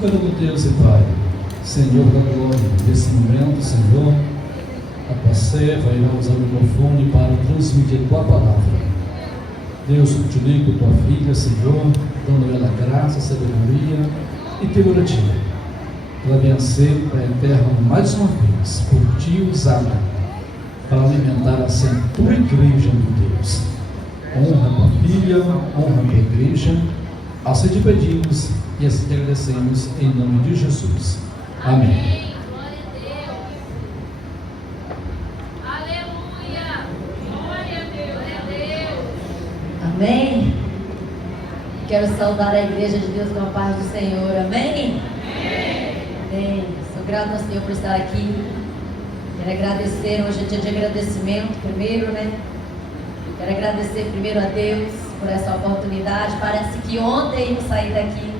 Soberano Deus e Pai, Senhor da glória, nesse momento, Senhor, a tua serva irá usar o microfone para transmitir tua palavra. Deus, utiliza tua filha, Senhor, dando ela graça, sabedoria e teologia, para vencer para a eterna mais uma vez, por ti usada, para alimentar assim a tua igreja, meu Deus. Honra a tua filha, honra a tua igreja. Assim te pedimos e assim te agradecemos em nome de Jesus. Amém. Glória a Deus. Aleluia. Glória a Deus. Amém. Quero saudar a igreja de Deus com a paz do Senhor. Amém? Amém. Sou grato ao Senhor por estar aqui. Quero agradecer, hoje é dia de agradecimento primeiro, né? Quero agradecer primeiro a Deus por essa oportunidade. Parece que ontem eu saí daqui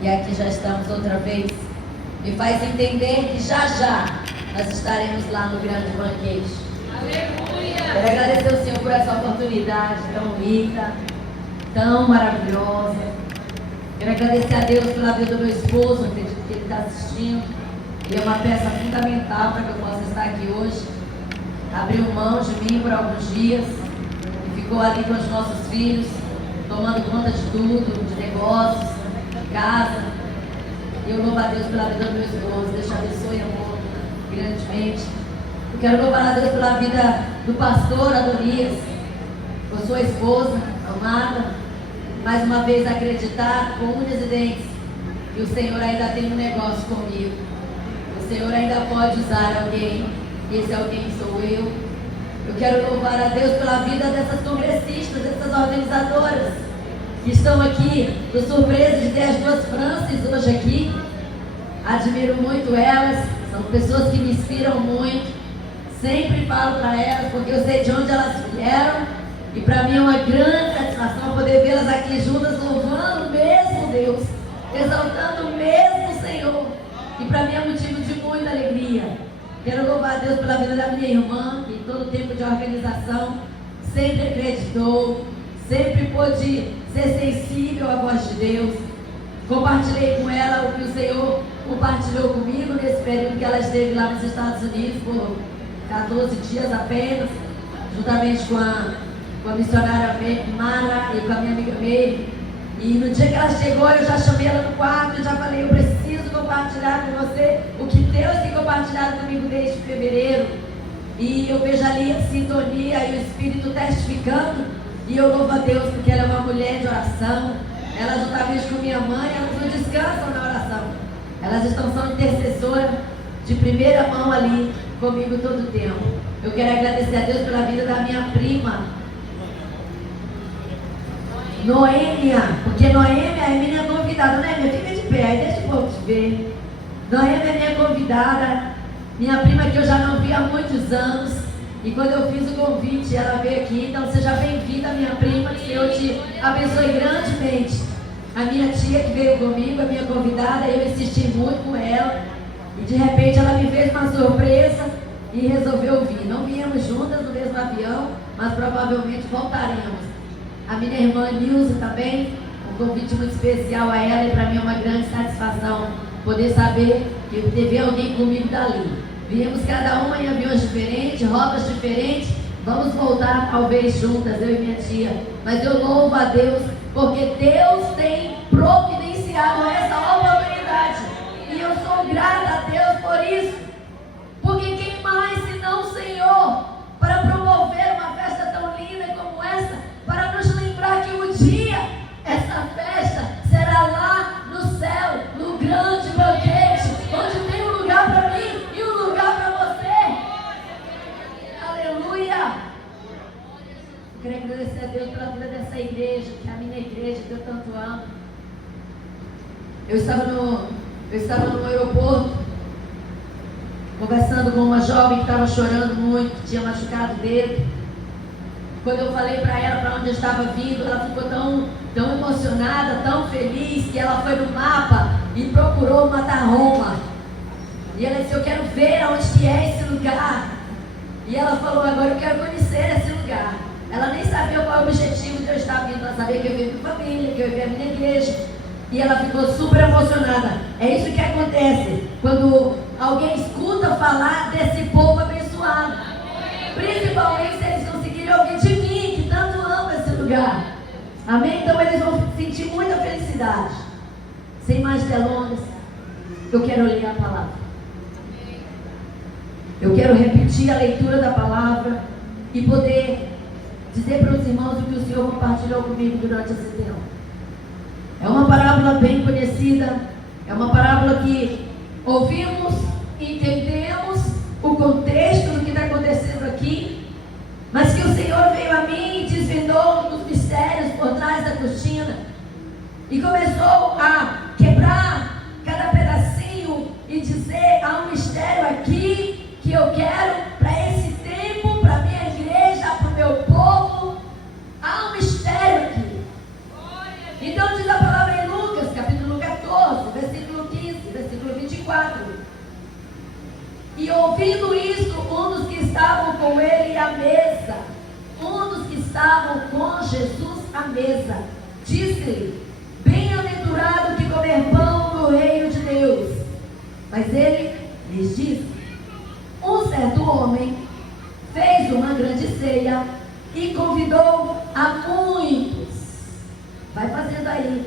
e aqui já estamos outra vez. Me faz entender que já nós estaremos lá no grande banquete. Aleluia. Quero agradecer ao Senhor por essa oportunidade tão rica, tão maravilhosa. Quero agradecer a Deus pela vida do meu esposo, acredito que ele está assistindo. Ele é uma peça fundamental para que eu possa estar aqui hoje. Abriu mão de mim por alguns dias e ficou ali com os nossos filhos, tomando conta de tudo, de negócios, de casa. E eu louvo a Deus pela vida do meu esposo. Deus te abençoe, amor, grandemente. Eu quero louvar a Deus pela vida do pastor Adonias, por sua esposa, amada. Mais uma vez acreditar com unhas e dentes que o Senhor ainda tem um negócio comigo. O Senhor ainda pode usar alguém, e esse alguém sou eu. Eu quero louvar a Deus pela vida dessas congressistas, dessas organizadoras que estão aqui. Estou surpresa de ter as duas Francis hoje aqui. Admiro muito elas, são pessoas que me inspiram muito. Sempre falo para elas, porque eu sei de onde elas vieram. E para mim é uma grande satisfação poder vê-las aqui juntas, louvando o mesmo Deus, exaltando o mesmo Senhor. E para mim é motivo de muita alegria. Quero louvar a Deus pela vida da minha irmã, que em todo tempo de organização sempre acreditou, sempre pôde ser sensível à voz de Deus. Compartilhei com ela o que o Senhor compartilhou comigo nesse período que ela esteve lá nos Estados Unidos por 14 dias apenas, juntamente com a missionária Mara e com a minha amiga Meire. E no dia que ela chegou, eu já chamei ela no quarto e já falei: eu preciso compartilhar com você o que Deus tem compartilhado comigo desde fevereiro. E eu vejo ali a sintonia e o Espírito testificando. E eu louvo a Deus porque ela é uma mulher de oração. Ela, juntamente com minha mãe, elas não descansam na oração. Elas estão sendo intercessora de primeira mão ali comigo todo o tempo. Eu quero agradecer a Deus pela vida da minha prima Noêmia, porque Noêmia é minha convidada. Noêmia, fica de pé, aí deixa o povo te ver. Noêmia é minha convidada, minha prima que eu já não vi há muitos anos. E quando eu fiz o convite, ela veio aqui. Então seja bem-vinda, minha prima, que Deus te abençoe grandemente. A minha tia que veio comigo, a minha convidada, eu insisti muito com ela. E de repente ela me fez uma surpresa e resolveu vir. Não viemos juntas no mesmo avião, mas provavelmente voltaremos. A minha irmã Nilza também, um convite muito especial a ela, e para mim é uma grande satisfação poder saber que teve alguém comigo dali. Viemos cada uma em aviões diferentes, rotas diferentes, vamos voltar talvez juntas, eu e minha tia. Mas eu louvo a Deus, porque Deus tem providenciado essa oportunidade. E eu sou grata a Deus por isso. Porque quem mais senão o Senhor para promover uma festa tão linda como essa, para nos lembrar que um dia essa festa será lá no céu, no grande banquete, onde tem um lugar para mim e um lugar para você. Aleluia! Eu quero agradecer a Deus pela vida dessa igreja, que é a minha igreja, que eu tanto amo. Eu estava no aeroporto, conversando com uma jovem que estava chorando muito, que tinha machucado o dedo. Quando eu falei para ela para onde eu estava vindo, ela ficou tão emocionada, tão feliz, que ela foi no mapa e procurou Matarroma. E ela disse: eu quero ver aonde que é esse lugar. E ela falou: agora eu quero conhecer esse lugar. Ela nem sabia qual é o objetivo de eu estar vindo. Ela sabia que eu ia ver minha família, que eu ia ver a minha igreja. E ela ficou super emocionada. É isso que acontece quando alguém escuta falar desse povo abençoado. Principalmente se eles conseguirem ouvir de mim, que tanto amo esse lugar. Amém? Então eles vão sentir muita felicidade. Sem mais delongas, eu quero ler a palavra. Eu quero repetir a leitura da palavra e poder dizer para os irmãos o que o Senhor compartilhou comigo durante esse tempo. É uma parábola bem conhecida, é uma parábola que ouvimos, entendemos o contexto do que está acontecendo aqui, mas que o Senhor veio a mim e desvendou os mistérios por trás da cortina e começou a quebrar cada pedacinho e dizer: há um mistério aqui que eu quero para esse tempo, para a minha igreja, para o meu povo. Há um mistério aqui. Então diz a palavra em Lucas, capítulo 14, versículo 15, versículo 24. E ouvindo isso, um dos que estavam com ele à mesa, um dos que estavam com Jesus à mesa, disse-lhe: bem-aventurado que comer pão no reino de Deus. Mas ele lhes disse: um certo homem fez uma grande ceia e convidou a muitos. Vai fazendo aí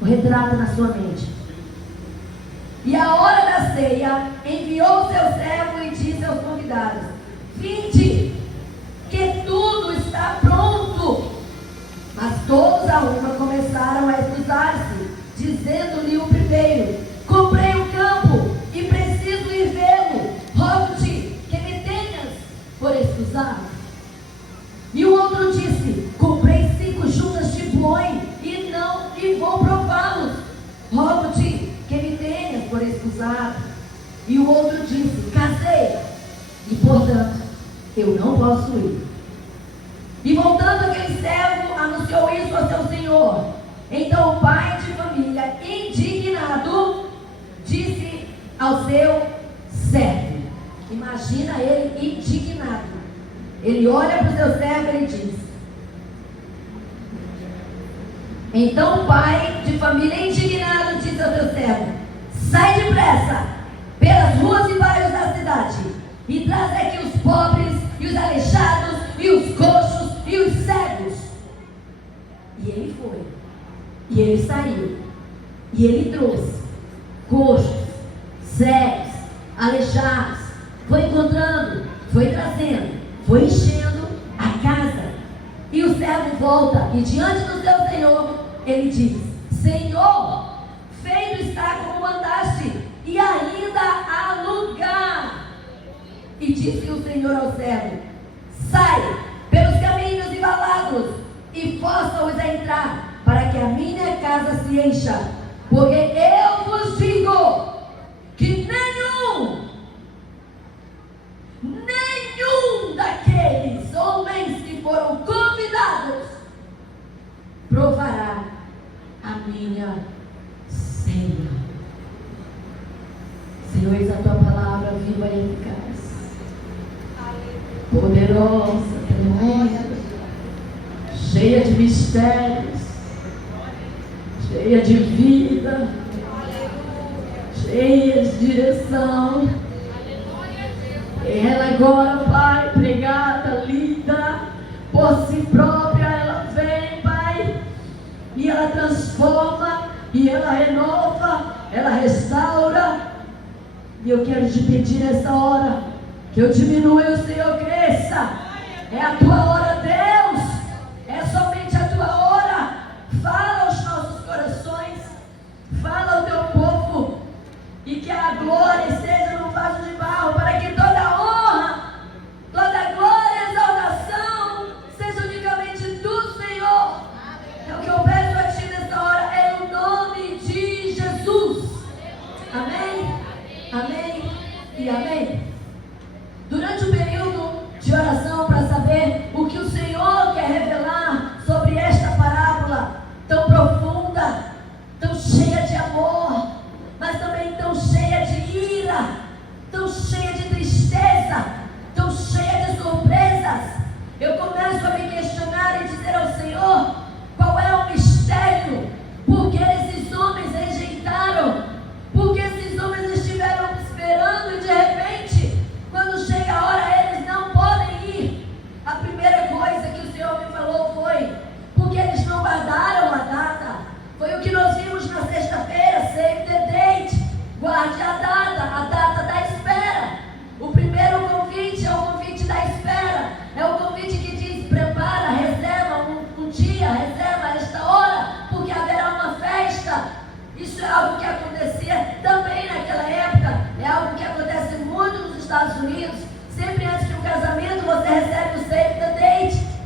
o retrato na sua mente. E a hora da ceia enviou seu servo e disse aos convidados: vinde, que tudo está pronto. Mas todos a uma começaram a excusar-se, dizendo-lhe o primeiro: comprei um campo e preciso ir vê-lo. Rogo-te que me tenhas por excusado. E o outro disse: comprei 5 juntas de boi e vou prová-los. Rogo-te que me tenhas por excusado. E o outro disse: casei e portanto eu não posso ir. E voltando aquele servo, anunciou isso ao seu senhor. Então o pai de família, indignado, disse ao seu servo. Imagina ele indignado. Ele olha para o seu servo e ele diz: então o pai de família, indignado, disse ao seu servo: sai depressa pelas ruas e bairros da cidade e traz aqui os pobres e os aleijados e os coxos e os cegos. E ele foi, e ele saiu, e ele trouxe coxos, cegos, aleijados, foi encontrando, foi trazendo, foi enchendo a casa. E o servo volta e diante do seu senhor ele diz: Senhor, feito está como mandaste, e ainda há lugar. E disse o Senhor ao servo: sai pelos caminhos e valados e força-os a entrar, para que a minha casa se encha. Porque eu vos digo que nenhum daqueles homens que foram convidados provará a minha ceia. Senhor, eis a tua palavra viva e eficaz, poderosa, tremenda, cheia de mistérios, cheia de vida, cheia de direção. Ela agora, Pai, pregada, lida por si própria, ela vem, Pai, e ela transforma, e ela renova, ela restaura. E eu quero te pedir nessa hora que eu diminua e o Senhor cresça. É a tua hora, Deus, é somente a tua hora. Fala aos nossos corações, fala ao teu povo, e que a glória esteja no vaso de barro, para que toda honra, toda glória e exaltação seja unicamente do Senhor. É o que eu peço a ti nessa hora, é o nome de Jesus. Amém? Amém e amém. Durante o período de oração para saber o que o Senhor quer revelar sobre esta parábola tão profunda, tão cheia de amor, mas também tão cheia de ira, tão cheia de tristeza, tão cheia de surpresas, eu começo a me questionar e dizer ao Senhor: qual é o mistério? Porque esses homens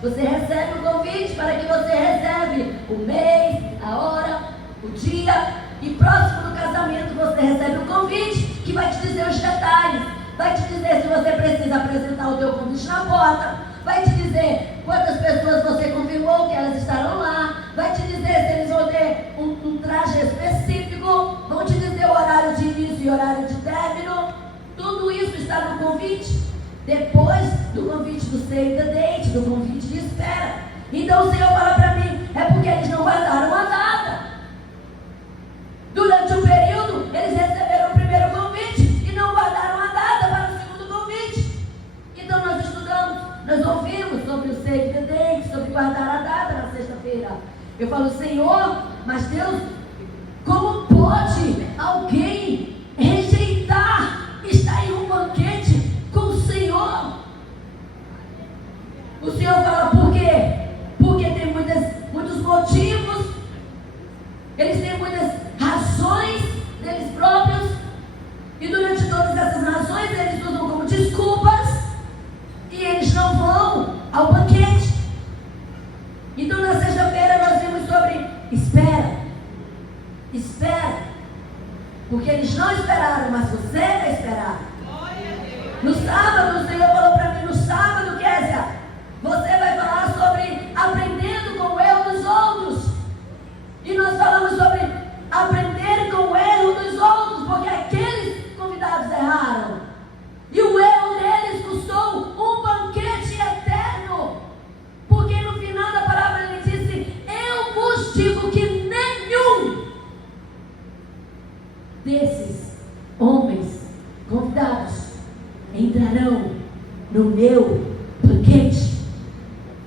Você recebe o convite para que você recebe o mês, a hora, o dia. E próximo do casamento você recebe o convite que vai te dizer os detalhes. Vai te dizer se você precisa apresentar o teu convite na porta. Vai te dizer quantas pessoas você confirmou que elas estarão lá. Vai te dizer se eles vão ter um traje específico. Vão te dizer o horário de início e horário de término. Tudo isso está no convite. Depois do convite do save the date, do convite de espera. Então o Senhor fala para mim, é porque eles não guardaram a data. Durante o período, eles receberam o primeiro convite e não guardaram a data para o segundo convite. Então nós estudamos, nós ouvimos sobre o save the date, sobre guardar a data na sexta-feira. Eu falo, Senhor, mas Deus, como pode alguém rejeitar estar em um banquete com o Senhor? O Senhor fala, por quê? Porque tem muitos motivos, eles têm muitas razões deles próprios, e durante todas essas razões eles usam como desculpas, e eles não vão ao banquete. Então na sexta-feira nós vimos sobre espera, porque eles não esperaram, mas você vai esperar. No sábado o Senhor falou para mim, no sábado, Kézia, você vai falar sobre aprendendo com o erro dos outros. E nós falamos sobre aprender com o erro dos outros, porque aqueles convidados erraram. E o erro deles custou um banquete eterno. Porque no final da palavra ele disse, eu vos digo que nenhum desses homens convidados entrarão no meu banquete.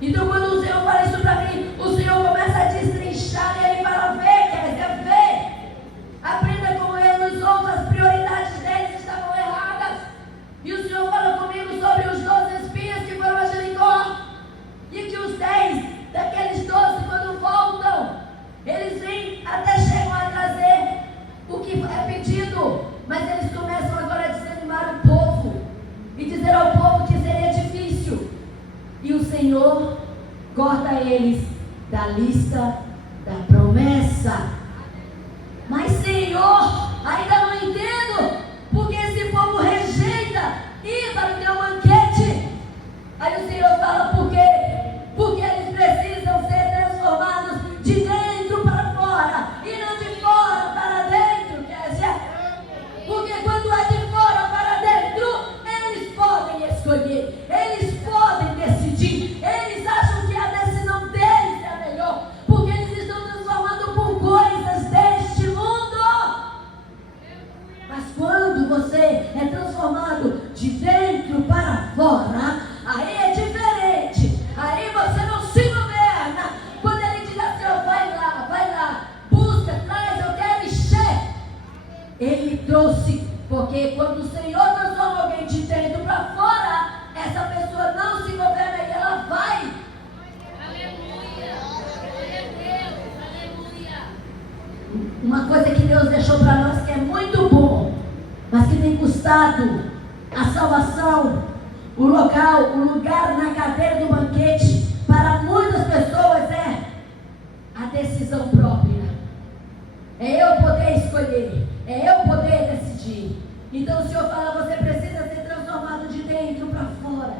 Então quando o Senhor fala isso para mim, o Senhor começa a destrinchar e ele fala, vê, aprenda com ele os outros, as prioridades deles estavam erradas. E o Senhor fala comigo sobre os 12 espias que foram a Jericó, e que os 10 daqueles 12, quando voltam, eles vêm, até chegam a trazer o que é pedido, mas eles começam agora a desanimar o povo e dizer ao povo que seria difícil. E o Senhor corta eles da lista da promessa. Mas Senhor, ainda não entendo porque esse povo rejeita ir para o teu banquete. Aí o Senhor fala, por quê? Porque eles precisam ser transformados de dentro para fora e não de fora para dentro, Kézia. Porque quando é de fora para dentro, eles podem escolher, eles podem decidir, eles acham que a decisão deles é a melhor, porque eles estão transformando por coisas deste mundo. Mas quando você é transformado de dentro para fora, aí é diferente. Aí você não se governa. Quando ele diz assim, ó, vai lá, busca, traz, eu quero encher. Ele trouxe, porque quando o Senhor transforma alguém de dentro para fora, essa pessoa não se governa e ela vai. Aleluia. Glória a Deus. Aleluia. Uma coisa que Deus deixou para nós que é muito bom, mas que tem custado a salvação, o lugar na cadeira do banquete, para muitas pessoas é a decisão própria. É eu poder escolher, é eu poder decidir. Então o Senhor fala, você precisa ser transformado de dentro para fora.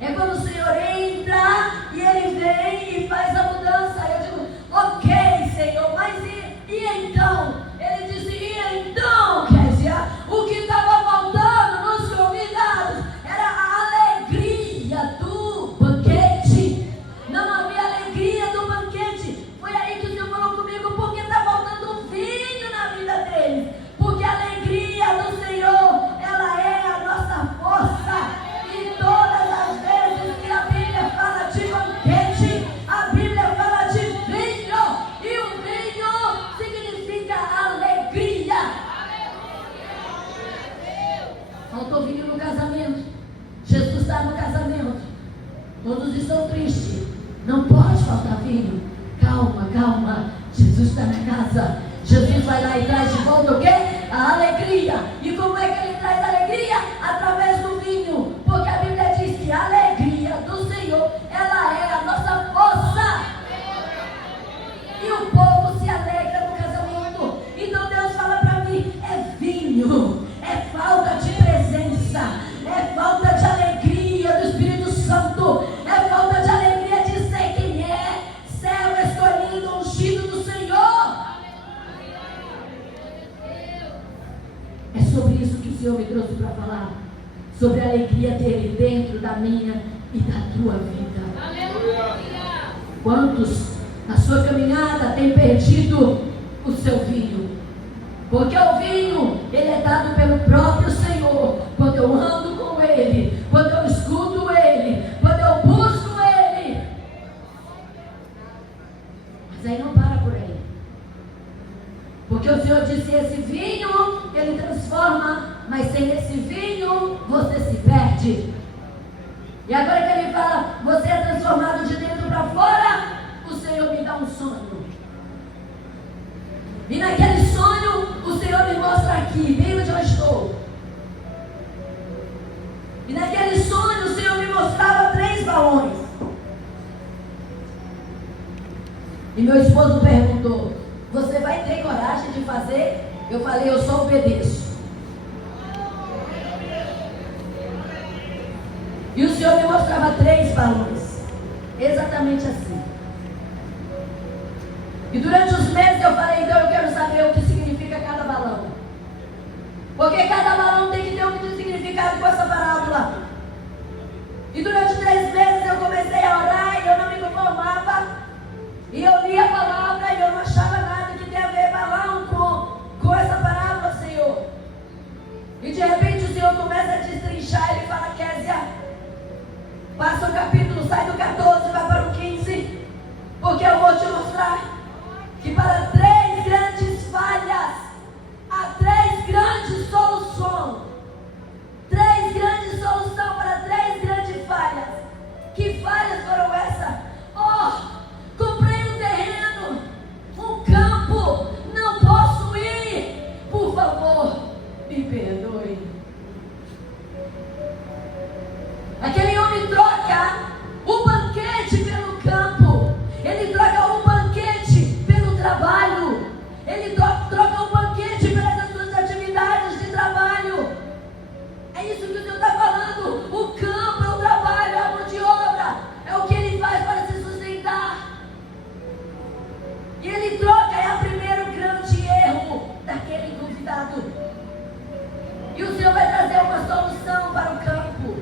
É quando o Senhor entra e Ele vem e faz a mudança. Eu digo, ok, Senhor, mas e então? Ele disse, e então, Kézia, o que estava faltando nos convidados era a alegria do banquete. Não havia alegria do banquete. Foi aí que o Senhor falou comigo, porque está faltando vinho na vida deles. Porque a alegria do Senhor, ela é a nossa força. E todas as vezes que a Bíblia fala de banquete, a Bíblia fala de vinho. E o vinho significa alegria. Faltou vinho no casamento. Jesus está no casamento. Todos estão tristes. Não pode faltar vinho. Calma. Jesus está na casa. Jesus vai lá e traz de volta o quê? A alegria. E como é que ele traz alegria? Através do vinho. Porque a Bíblia diz que a alegria do Senhor, ela é minha e da tua vida. Aleluia. Quantos na sua caminhada têm perdido o seu vinho? Porque o vinho, ele é dado pelo próprio Senhor. Quando eu ando com Ele, quando eu escuto Ele, quando eu busco Ele. Mas aí não para por aí. Porque o Senhor disse, esse vinho, Ele transforma, mas sem esse vinho, você se perde. E agora que Ele fala, você é transformado de dentro para fora, o Senhor me dá um sonho. E naquele sonho, o Senhor me mostra aqui, bem onde eu estou. E naquele sonho, o Senhor me mostrava 3 balões. E meu esposo perguntou, você vai ter coragem de fazer? Eu falei, eu só obedeço. E o Senhor me mostrava 3 balões. Exatamente assim. E durante os meses eu falei, então eu quero saber o que significa cada balão. Porque cada balão tem que ter um significado com essa parábola. E durante 3 meses eu comecei a orar e eu não me conformava. E eu lia a palavra e eu não achava nada que tem a ver balão com essa parábola, Senhor. E de repente o Senhor começa a destrinchar, ele fala, Kézia, passa o capítulo, sai do 14, vai para o 15, porque eu vou te mostrar que para 3 grandes falhas, há 3 grandes soluções. 3 grandes soluções para 3 grandes falhas. Que falhas foram essas? Comprei um terreno, um campo, não posso ir. Por favor, me perdoe. Aquele homem troca o banquete pelo campo. Ele troca o banquete pelo trabalho. Ele troca o banquete pelas suas atividades de trabalho. É isso que o Senhor está falando. O campo é o trabalho, é a mão de obra. É o que ele faz para se sustentar. E ele troca, é o primeiro grande erro daquele convidado. E o Senhor vai trazer uma solução para o campo.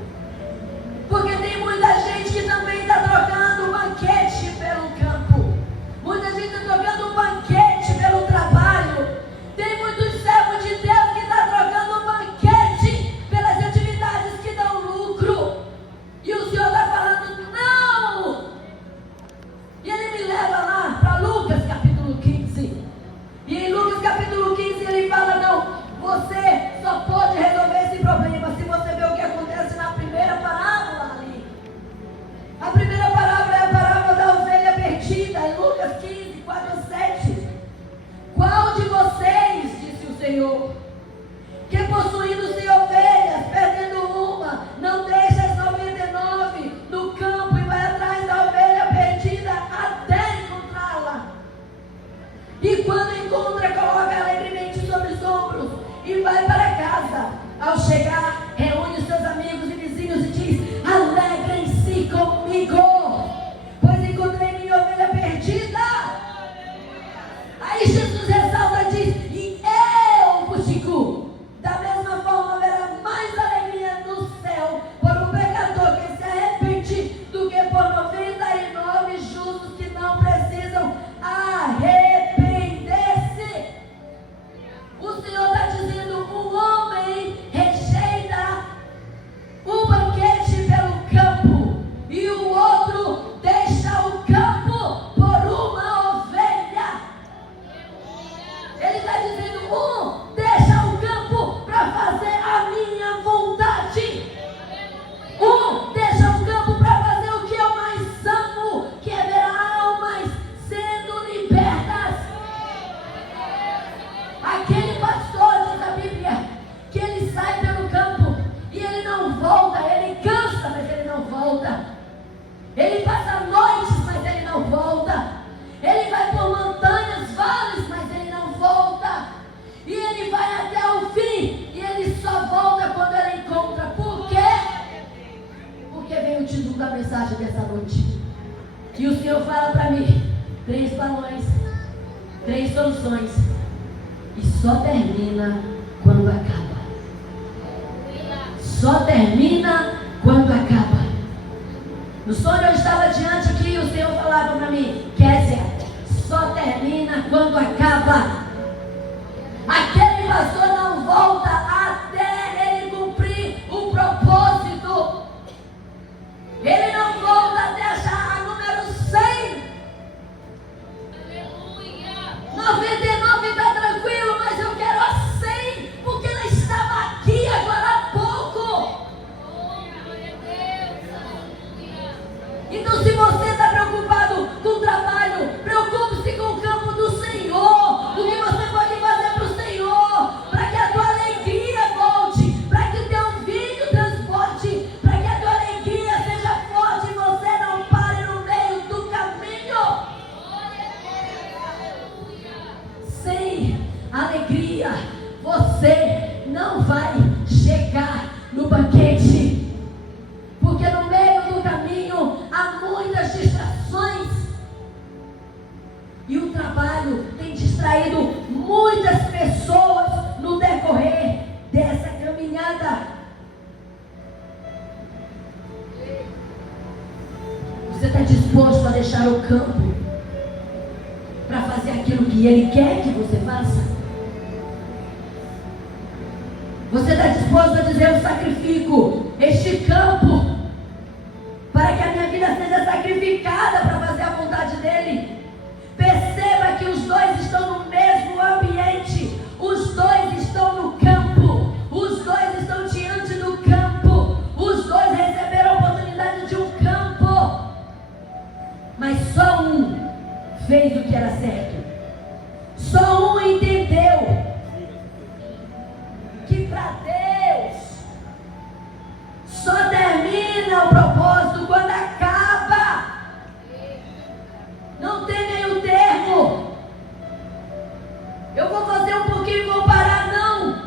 Porque tem muita gente que também está trocando o banquete pelo campo. Muita gente está trocando o banquete pelo trabalho. Tem muitos servos de Deus que estão trocando o banquete pelas atividades que dão lucro. E o Senhor está falando, não! E Ele me leva lá para Lucas capítulo 15. E em Lucas capítulo 15 Ele fala, não, você só pode resolver esse problema se você ver o que acontece na primeira parábola ali. A primeira parábola é a parábola da ovelha perdida, em Lucas 15, 4 a 7. Qual de vocês, disse o Senhor, que possuindo-se ovelhas, perdendo uma, não deixa as 99 no campo e vai atrás da ovelha perdida até encontrá-la? E quando encontra, coloca alegremente sobre os ombros e vai para casa. Ao chegar, reúne os seus amigos e vizinhos e diz, alegrem-se comigo, pois encontrei minha ovelha perdida. Aí Jesus ressalta e diz, e eu vos digo, da mesma forma haverá mais alegria no céu por um pecador que se arrepende do que por 99 justos que não precisam arrepender-se. O Senhor está dizendo, um homem rejeita o banquete pelo campo e o outro deixa o campo por uma ovelha. Ele está dizendo, deixa o campo para fazer a minha vontade. Deixa o campo para fazer o que eu mais amo, que é ver almas sendo libertas. Aquele pastor, diz a Bíblia, que ele sai pelo campo e ele não volta, ele cansa, mas ele não volta. Ele passa noites, mas ele não volta. Ele vai por montanhas, vales, mas ele não volta. E ele vai até o fim e ele só volta quando ele encontra. Por quê? Porque vem o título da mensagem dessa noite. E o Senhor fala para mim, 3 balões, 3 soluções. E só termina quando acaba. Só termina quando acaba. No sonho eu estava diante que o Senhor falava para mim: Kézia, só termina quando acaba. Aquele pastor não volta até ele cumprir o propósito. Ele não volta até achar a número 100. Aleluia. 99 está tranquilo, mas eu quero a 100, porque ela estava aqui agora há pouco. Oh, glória a Deus. Aleluia. Então, se você está preocupado com o trabalho, preocupe-se com o campo do Senhor. O que você pode fazer para o Senhor, para que a tua alegria volte, para que o teu vinho transporte, para que a tua alegria seja forte e você não pare no meio do caminho. Glória a Deus. Aleluia. Sem alegria, você não vai chegar no banquete, porque no meio do caminho há muitas distrações, e o trabalho tem distraído muitas pessoas no decorrer dessa caminhada. Você está disposto a deixar o campo para fazer aquilo que Ele quer que você faça? Você está disposto a dizer: eu sacrifico este campo para que a minha vida seja sacrificada para fazer a vontade dEle? Perceba que os dois estão no mesmo ambiente, os dois estão no campo, os dois estão diante do campo, os dois receberam a oportunidade de um campo, mas só um fez o que era certo. Só um entendeu que para Deus só termina o propósito quando acaba. Não tem meio termo. Eu vou fazer um pouquinho e vou parar. Não.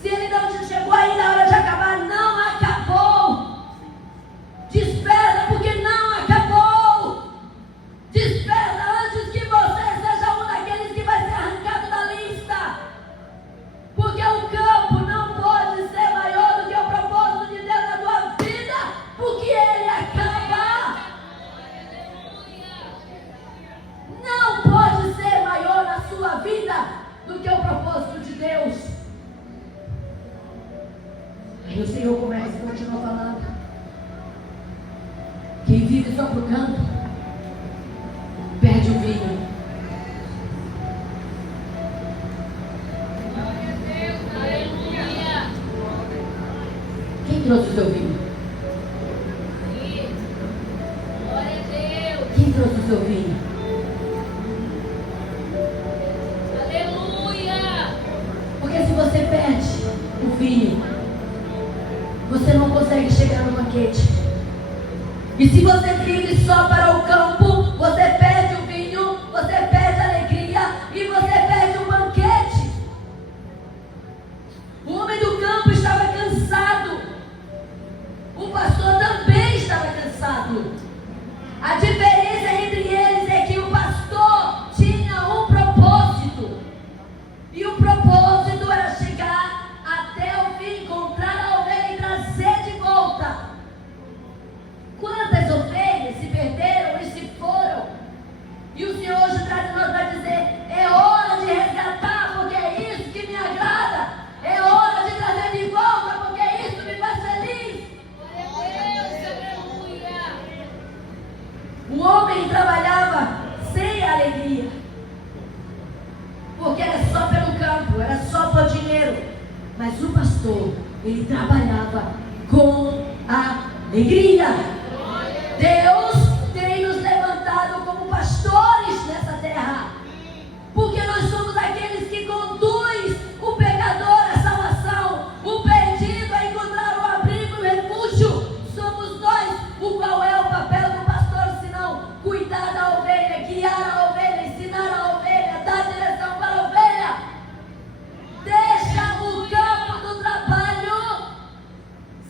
Se ele não chegou ainda a hora de acabar, não acabou. Desperta, porque não acabou. Desperta antes que você seja um daqueles que vai ser arrancado da lista. Porque o campo não pode ser maior do que o propósito de Deus na tua vida, porque ele acaba. Não pode ser maior na sua vida do que o propósito de Deus. Aí o Senhor começa a continuar falando: quem vive só pro canto perde o vinho. Glória a Deus. Aleluia. Quem trouxe o seu vinho? Sim. Glória a Deus. Quem trouxe o seu vinho? Aleluia. Porque se você perde o vinho, você não consegue chegar no banquete. E se você vive só para o campo, você perde o vinho, você perde a alegria e você perde o banquete. O homem do campo estava cansado. O pastor também estava cansado. A diferença entre eles é que o pastor tinha um propósito. E o propósito era chegar até o fim, encontrar a ovelha e trazer de volta. Quantas ovelhas se perderam e se foram? E o Senhor hoje traz nós para dizer: é hora de resgatar, porque é isso que me agrada. É hora de trazer de volta, porque é isso que me faz feliz. Glória a Deus. Aleluia. O homem trabalhava sem alegria, porque era só pelo campo, era só por dinheiro. Mas o pastor, ele trabalhava com alegria. Deus tem nos levantado como pastores nessa terra, porque nós somos aqueles que conduz o pecador à salvação, o perdido a encontrar o abrigo e o refúgio. Somos nós. O qual é o papel do pastor, senão cuidar da ovelha, guiar a ovelha, ensinar a ovelha, dar direção para a ovelha. Deixa o campo do trabalho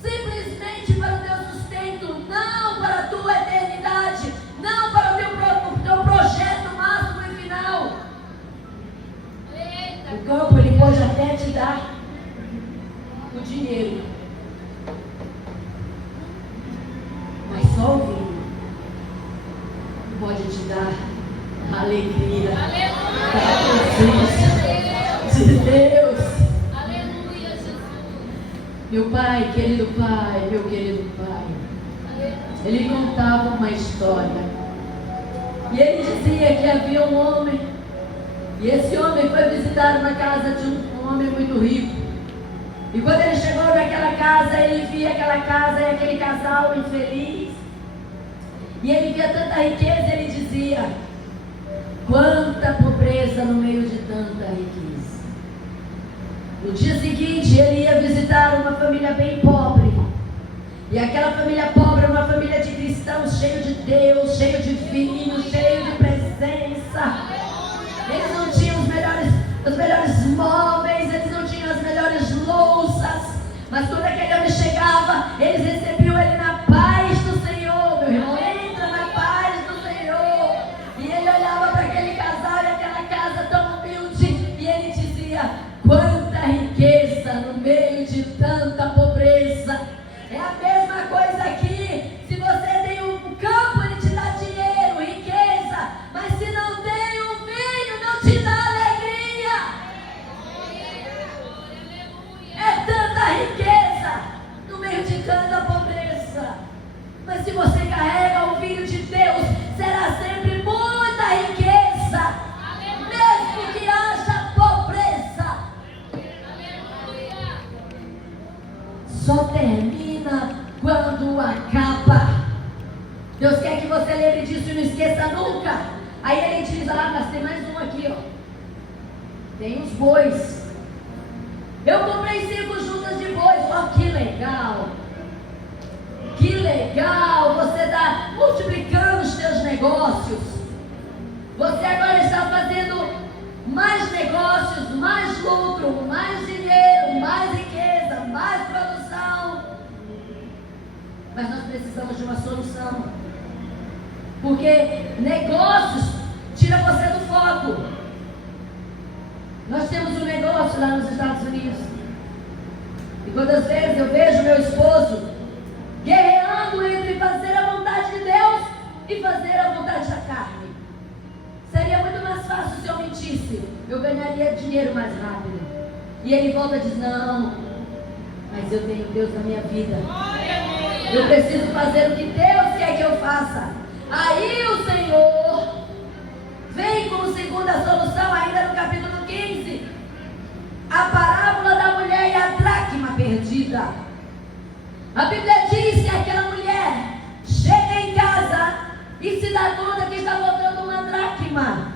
simplesmente para o teu sustento, não para a tua eternidade. dá alegria Aleluia. da presença de Deus. Aleluia, Jesus. Meu pai, meu querido pai, ele contava uma história. E ele dizia que havia um homem, e esse homem foi visitar uma casa de um homem muito rico. E quando ele chegou naquela casa, ele via aquela casa e aquele casal infeliz. E ele via tanta riqueza, ele dizia: quanta pobreza no meio de tanta riqueza. No dia seguinte, ele ia visitar uma família bem pobre. E aquela família pobre era uma família de cristãos, cheio de Deus, cheio de vinho, cheio de presença. Eles não tinham os melhores móveis, eles não tinham as melhores louças. Mas quando aquele homem chegava, eles recebiam ele na paz do Senhor. Meu irmão, entra na paz do Senhor. E ele olhava para aquele casal e aquela casa tão humilde. E ele dizia: quanta riqueza no meio de tanta pobreza. É a mesma coisa aqui. Se você tem um campo, ele te dá dinheiro, riqueza. Mas se não tem um vinho, não te dá alegria. É tanta riqueza no meio de tanta pobreza. Mas se você carrega o vinho de Deus, será sempre muita riqueza, mesmo que haja pobreza. Só termina quando acaba. Deus quer que você lembre disso e não esqueça nunca. Aí ele diz: ah, mas tem mais um aqui, ó. Tem os bois. Eu comprei 5 juntas de bois. Ó, que legal. Que legal. Você está multiplicando os seus negócios. Você agora está fazendo mais negócios, mais lucro, mais dinheiro, mais riqueza, mais produção. Mas nós precisamos de uma solução. Porque negócios tira você do foco. Nós temos um negócio lá nos Estados Unidos. E quantas vezes eu vejo meu esposo guerreando entre fazer a vontade de Deus e fazer a vontade da carne. Seria muito mais fácil se eu mentisse. Eu ganharia dinheiro mais rápido. E ele volta e diz: não, mas eu tenho Deus na minha vida. Eu preciso fazer o que Deus quer que eu faça. Aí o Senhor vem como segunda solução, ainda no capítulo 15, a parábola da mulher e a dracma perdida. A Bíblia diz que aquela mulher chega em casa e se dá conta que está faltando uma dracma.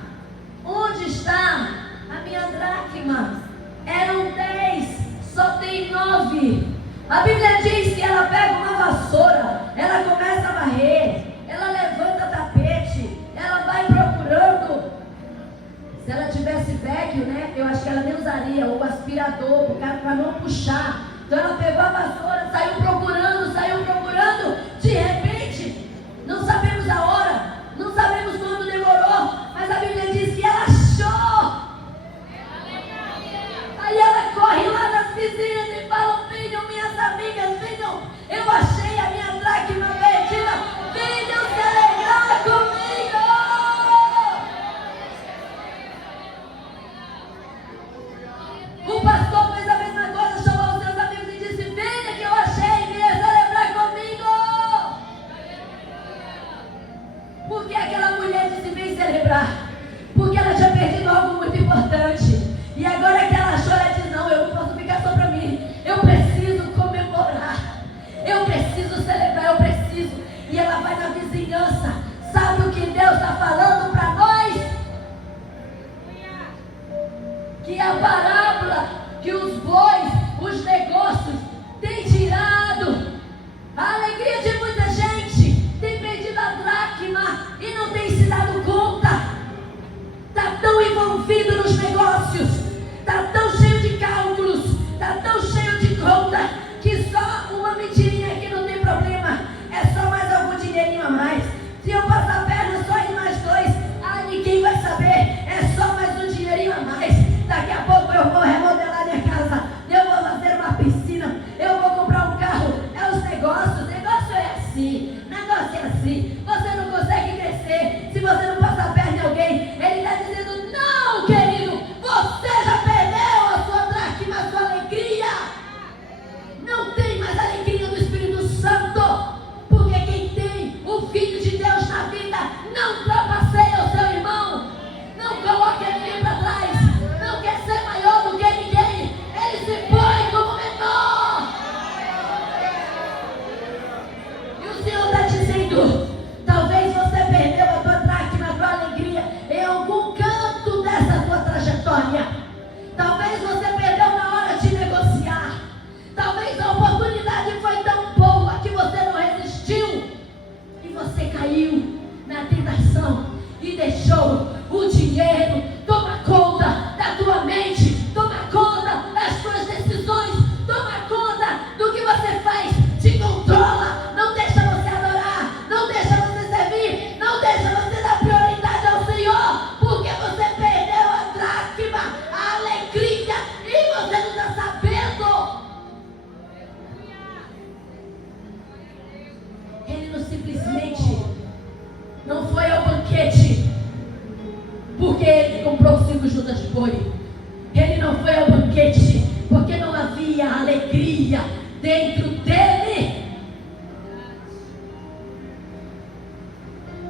Onde está a minha dracma? Eram 10, só tem 9. A Bíblia diz que ela pega uma vassoura, ela começa a varrer, ela levanta tapete, ela vai procurando. Se ela tivesse velho, né, eu acho que ela nem usaria o aspirador para não puxar. Então ela pegou a vassoura, saiu procurando. De repente, não sabemos a hora, não sabemos quando demorou, mas a Bíblia diz que ela achou. Aí ela corre lá nas vizinhas e fala: venham minhas amigas, venham, eu achei a minha dracma perdida, venham se alegrar comigo. O pastor fez a mesma coisa, chamou os seus amigos e disse: venha que eu achei, venha celebrar comigo. Por que aquela mulher disse: vem celebrar? Porque ela tinha perdido algo muito importante. E agora que ela achou, ela diz: não, eu não posso ficar só para mim. Eu preciso comemorar. Eu preciso celebrar, eu preciso. E ela vai na vizinhança. Sabe o que Deus está falando para nós? Que a parábola, que os bois, os negócios têm tirado a alegria de muita gente, tem perdido a dracma e não tem se dado conta. foi. Ele não foi ao banquete porque não havia alegria dentro dele.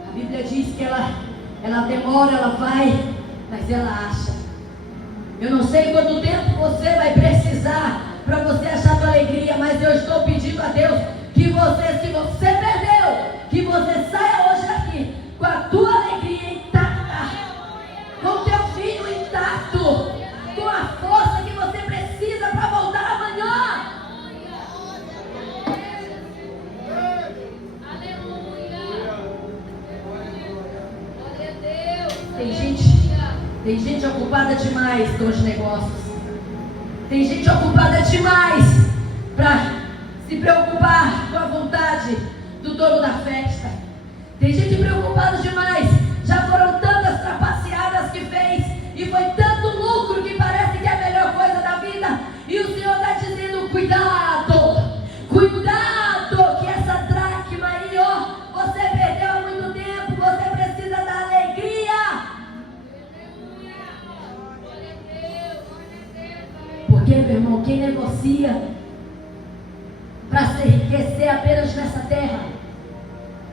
A Bíblia diz que ela demora, ela vai, mas ela acha. Eu não sei quanto tempo você vai precisar para você achar tua alegria, mas eu estou pedindo a Deus que você, se você perdeu, que você saia hoje daqui com a tua alegria intacta, com o teu filho intacto, com a força que você precisa para voltar amanhã. Tem gente ocupada demais com os negócios. Tem gente ocupada demais para se preocupar com a vontade do dono da festa. Tem gente preocupada demais. Já foram tantas trapaceadas que fez e foi tanto lucro que parece que é a melhor coisa da vida. E o Senhor está dizendo: cuidado, cuidado, que essa dracma aí, ó, você perdeu há muito tempo. Você precisa da alegria. Porque, meu irmão, quem negocia para se enriquecer apenas nessa terra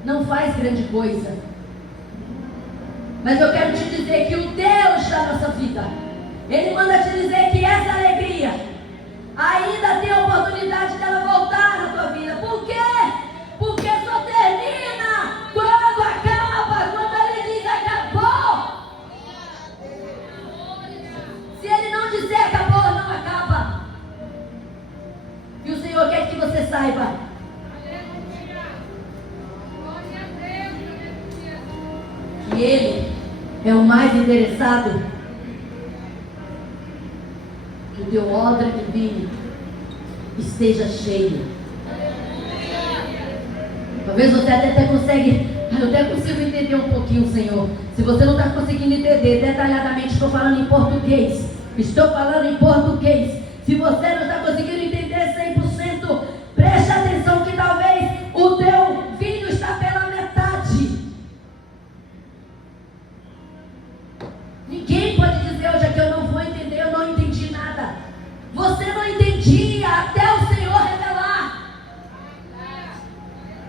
não faz grande coisa. Mas eu quero te dizer que o Deus da nossa vida, Ele manda te dizer que essa alegria ainda tem a oportunidade dela voltar na tua vida. Por quê? Porque só termina quando acaba, quando Ele diz acabou. Se Ele não dizer acabou, não acaba. E o Senhor quer que você saiba que Ele é o mais interessado que o teu odre de vinho esteja cheio. Talvez você até consegue, eu até consigo entender um pouquinho, Senhor. Se você não está conseguindo entender detalhadamente, estou falando em português. Estou falando em português. Se você não está conseguindo entender 100%, preste atenção que talvez o teu vinho está pela metade. Ninguém pode dizer hoje que eu não vou entender, eu não entendi nada. Você não entendia até o Senhor revelar.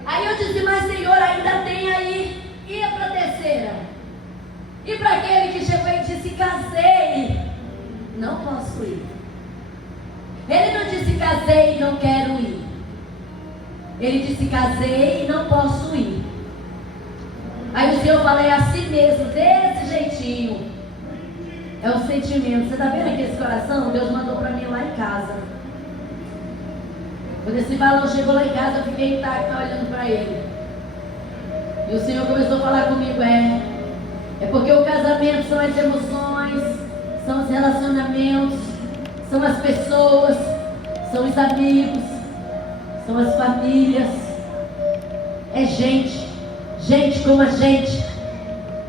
Aí eu disse: mas Senhor, ainda tem aí. E para a terceira? E para aquele que chegou e disse: casei, não posso ir. Ele não disse: casei e não quero ir. Ele disse: casei e não posso ir. Aí o Senhor fala: é assim mesmo, desse jeitinho. É o sentimento. Você está vendo aqui esse coração? Deus mandou para mim lá em casa. Quando esse balão chegou lá em casa, eu fiquei intacta olhando para ele. E o Senhor começou a falar comigo: é porque o casamento são as emoções, são os relacionamentos, são as pessoas, são os amigos, são as famílias. É gente como a gente.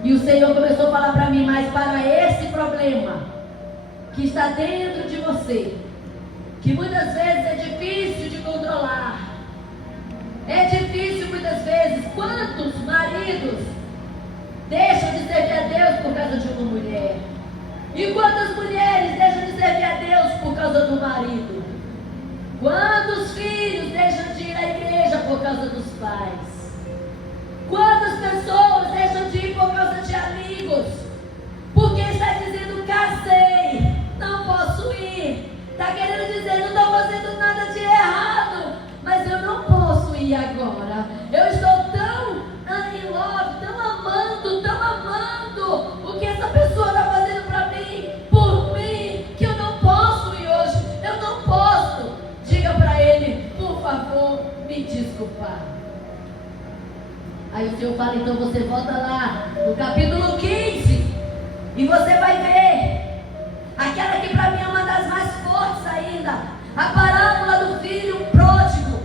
E o Senhor começou a falar para mim: mas para esse problema que está dentro de você, que muitas vezes é difícil de controlar, é difícil muitas vezes. Quantos maridos deixam de servir a Deus por causa de uma mulher? E quantas mulheres deixam de servir a Deus por causa do marido? Quantos filhos deixam de ir à igreja por causa dos pais? Quantas pessoas deixam de ir por causa de amigos? Porque está dizendo: casei, não posso ir. Está querendo dizer: não estou fazendo nada de errado, mas eu não posso ir agora. Eu estou tão in love, tão amando o que essa pessoa está fazendo para mim, por mim, que eu não posso ir hoje. Eu não posso. Diga para ele: por favor, me desculpar. Aí o Senhor fala: então você volta lá no capítulo 15 e você vai ver aquela que para mim é uma das mais fortes ainda, a parábola do filho pródigo.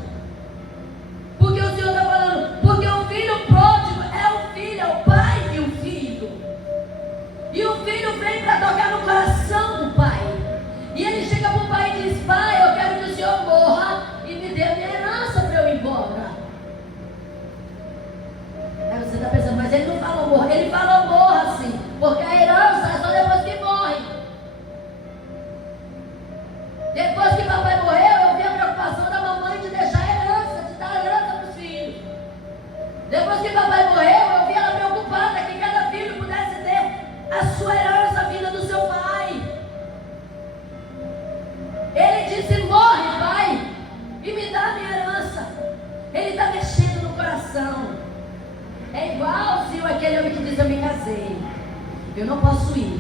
Porque o Senhor está falando: porque o filho pródigo é o filho, é o pai e o filho. E o filho vem para tocar no coração do pai. E ele chega para o pai e diz: pai, eu quero que o Senhor morra e me dê a minha herança para eu ir embora. Aí você está pensando: mas ele não falou morra. Ele falou morra sim, porque a herança é só depois que morre. aquele homem que diz: eu me casei, eu não posso ir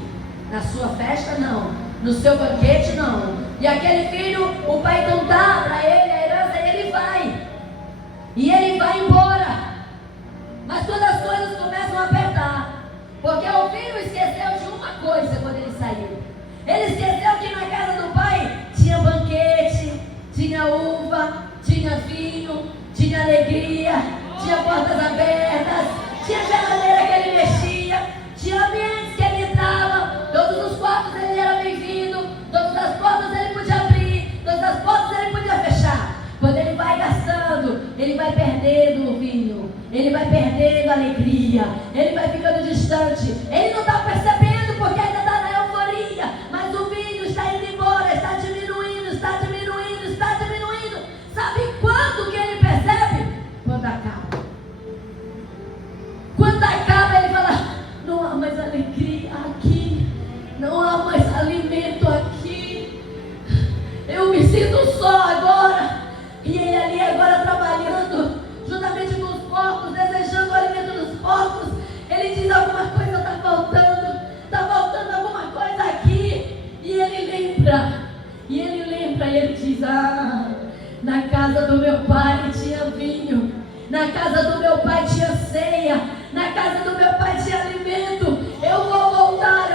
na sua festa, não, no seu banquete, não. E aquele filho, o pai então dá para ele a herança e ele vai. E ele vai embora. Mas quando as coisas começam a apertar, porque o filho esqueceu de uma coisa quando ele saiu. Ele esqueceu que na casa do pai tinha banquete, tinha uva, tinha vinho, tinha alegria, tinha portas abertas, tinha geladeira que ele mexia, tinha ambientes que ele entrava, todos os quartos ele era bem-vindo, todas as portas ele podia abrir, todas as portas ele podia fechar. Quando ele vai gastando, ele vai perdendo o vinho, ele vai perdendo a alegria, ele vai ficando distante, ele não está percebendo porque ainda está na euforia, mas o vinho está indo embora, está diminuindo, está diminuindo, está diminuindo. Sabe quando que ele percebe? Quando acaba. Quando acaba ele fala: não há mais alegria aqui, não há mais alimento aqui, eu me sinto só agora. E ele ali agora trabalhando juntamente com os porcos, desejando o alimento dos porcos. Ele diz: alguma coisa está faltando alguma coisa aqui. E ele lembra, e ele diz: ah, na casa do meu pai tinha vinho, na casa do meu pai tinha ceia, na casa do meu pai tinha alimento. Eu vou voltar,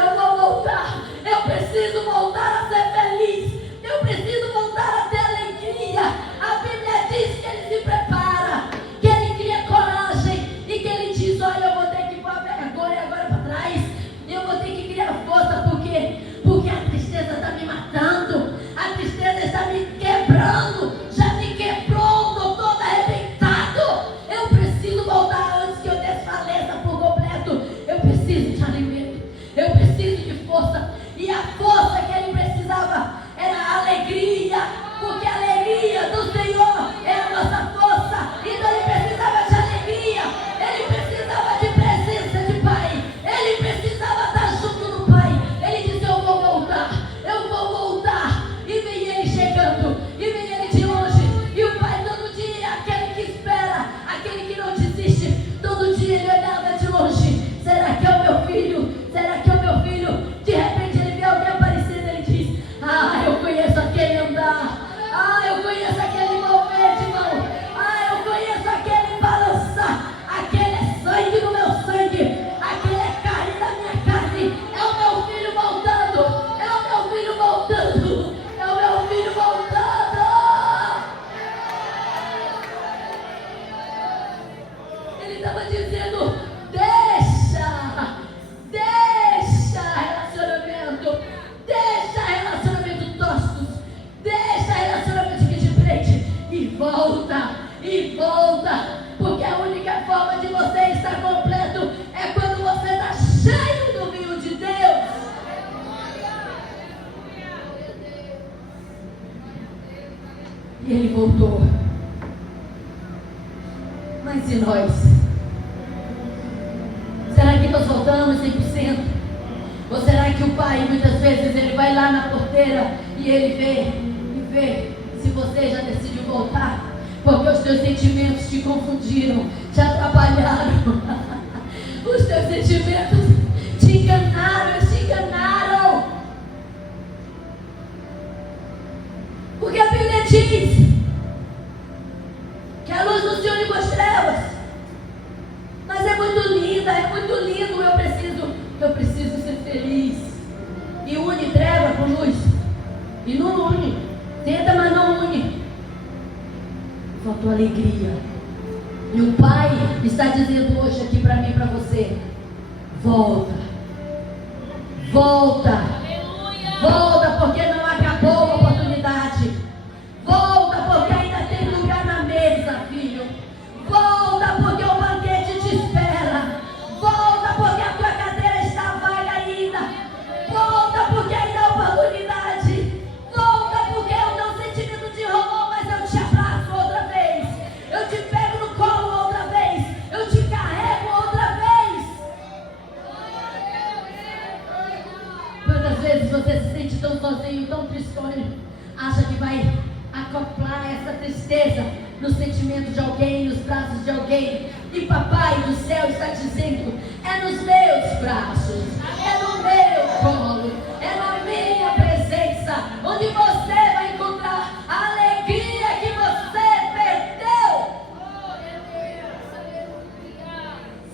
eu preciso voltar a ser feliz, eu preciso voltar a ter alegria. A Bíblia diz que ele se prepara, que ele cria coragem e que ele diz: olha, eu vou ter que pôr a vergonha agora para trás, eu vou ter que criar força, porque a tristeza está me matando, a tristeza está me quebrando, já me quebrou, estou todo arrebentado. Eu preciso voltar antes que eu desfaleça por completo. Eu preciso de alimento, eu preciso de força. E a força que ele precisava era a alegria, porque a alegria do Senhor é a nossa força. Então ele precisava de alegria, ele precisava de presença de Pai, ele precisava estar junto do Pai. Ele disse: eu vou voltar. E vem ele chegando, e vem ele de longe, e o Pai todo dia, aquele que espera, aquele que não desiste, todo dia ele olhava de longe: será que é o meu filho? Será que é o meu filho? De repente ele vê alguém aparecendo, ele diz: ah, eu conheço aquele andar, ah, eu conheço aquele mover de mão, ah, eu conheço aquele balançar, aquele é sangue do meu sangue, aquele é carne da minha carne, é o meu filho voltando, é o meu filho voltando, é o meu filho voltando. Ele estava dizendo: deixa relacionamento toscos, deixa relacionamento que te prende, e volta, porque a única forma de você estar completo é quando você está cheio do vinho de Deus. E ele voltou. Mas e nós? Será que nós voltamos 100%? Ou será que o pai, muitas vezes, ele vai lá na porteira e ele vê se você já decidiu voltar? Porque os teus sentimentos te confundiram, te atrapalharam. Os teus sentimentos te enganaram. Porque a Bíblia diz que a luz não se une com as trevas. Mas é muito lindo, eu preciso ser feliz. E une treva com luz. E não une. Tenta, mas não une. Faltou alegria. E o Pai está dizendo hoje aqui para mim e para você: volta. Volta. Volta, porque não acabou a oportunidade. Volta, porque ainda tem lugar na mesa, filho. Volta, porque o banquete te espera. Volta, porque a tua cadeira está vaga ainda. Volta, porque ainda há oportunidade. Volta, porque o teu sentimento te roubou, mas eu te abraço outra vez. Eu te pego no colo outra vez. Eu te carrego outra vez. Quantas vezes você se sente tão sozinho, tão tristonho, acha que vai acoplar essa tristeza no sentimento de alguém, nos braços de alguém? E Papai do céu está dizendo: é nos meus braços, é no meu colo, é na minha presença, onde você vai encontrar a alegria que você perdeu. Glória a Deus, aleluia.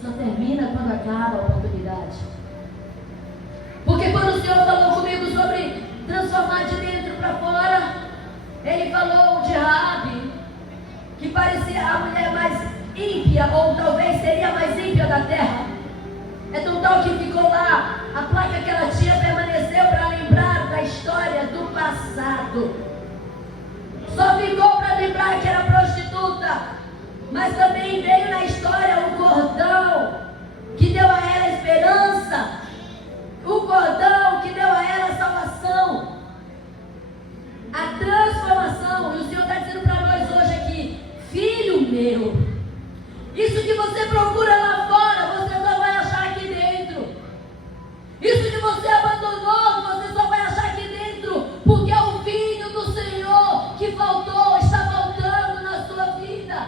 Só termina quando acaba a oportunidade. Porque quando o Senhor falou comigo sobre transformar de dentro para fora, Ele falou de Raabe, que parecia a mulher mais ímpia, ou talvez seria a mais ímpia da terra. É tão tal que ficou lá, a placa que ela tinha permaneceu para lembrar da história do passado. Só ficou para lembrar que era prostituta, mas também veio na história o cordão que deu a ela esperança, o cordão que deu a ela salvação, a transformação. E o Senhor está dizendo para nós hoje aqui: filho meu, isso que você procura lá fora, você só vai achar aqui dentro. Isso que você abandonou, você só vai achar aqui dentro, porque é o vinho do Senhor que faltou, está faltando na sua vida.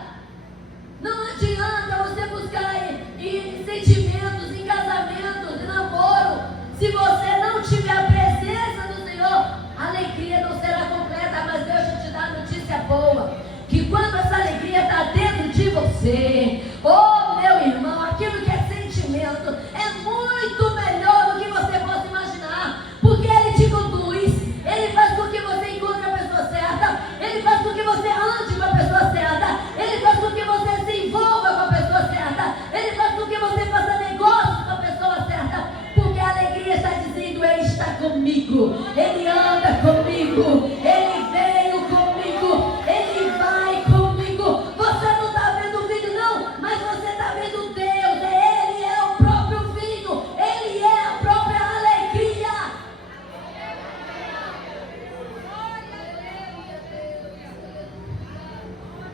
Não adianta você buscar em sentimentos, em casamentos, em namoro, se você não tiver a presença do Senhor, a alegria não será completa. Mas deixa eu te dar a notícia boa, que quando essa alegria está dentro de você, oh meu irmão, aquilo que é sentimento é muito melhor do que você possa imaginar, porque Ele te conduz, Ele faz com que você encontre a pessoa certa, Ele faz com que você ande com a pessoa certa, Ele faz com que você se envolva com a pessoa certa, Ele faz com que você faça negócio com a pessoa certa, porque a alegria está dizendo: Ele está comigo, Ele anda comigo, Ele veio comigo, Ele vai comigo. Você não está vendo o Filho não, mas você está vendo Deus. Ele é o próprio Filho, Ele é a própria alegria.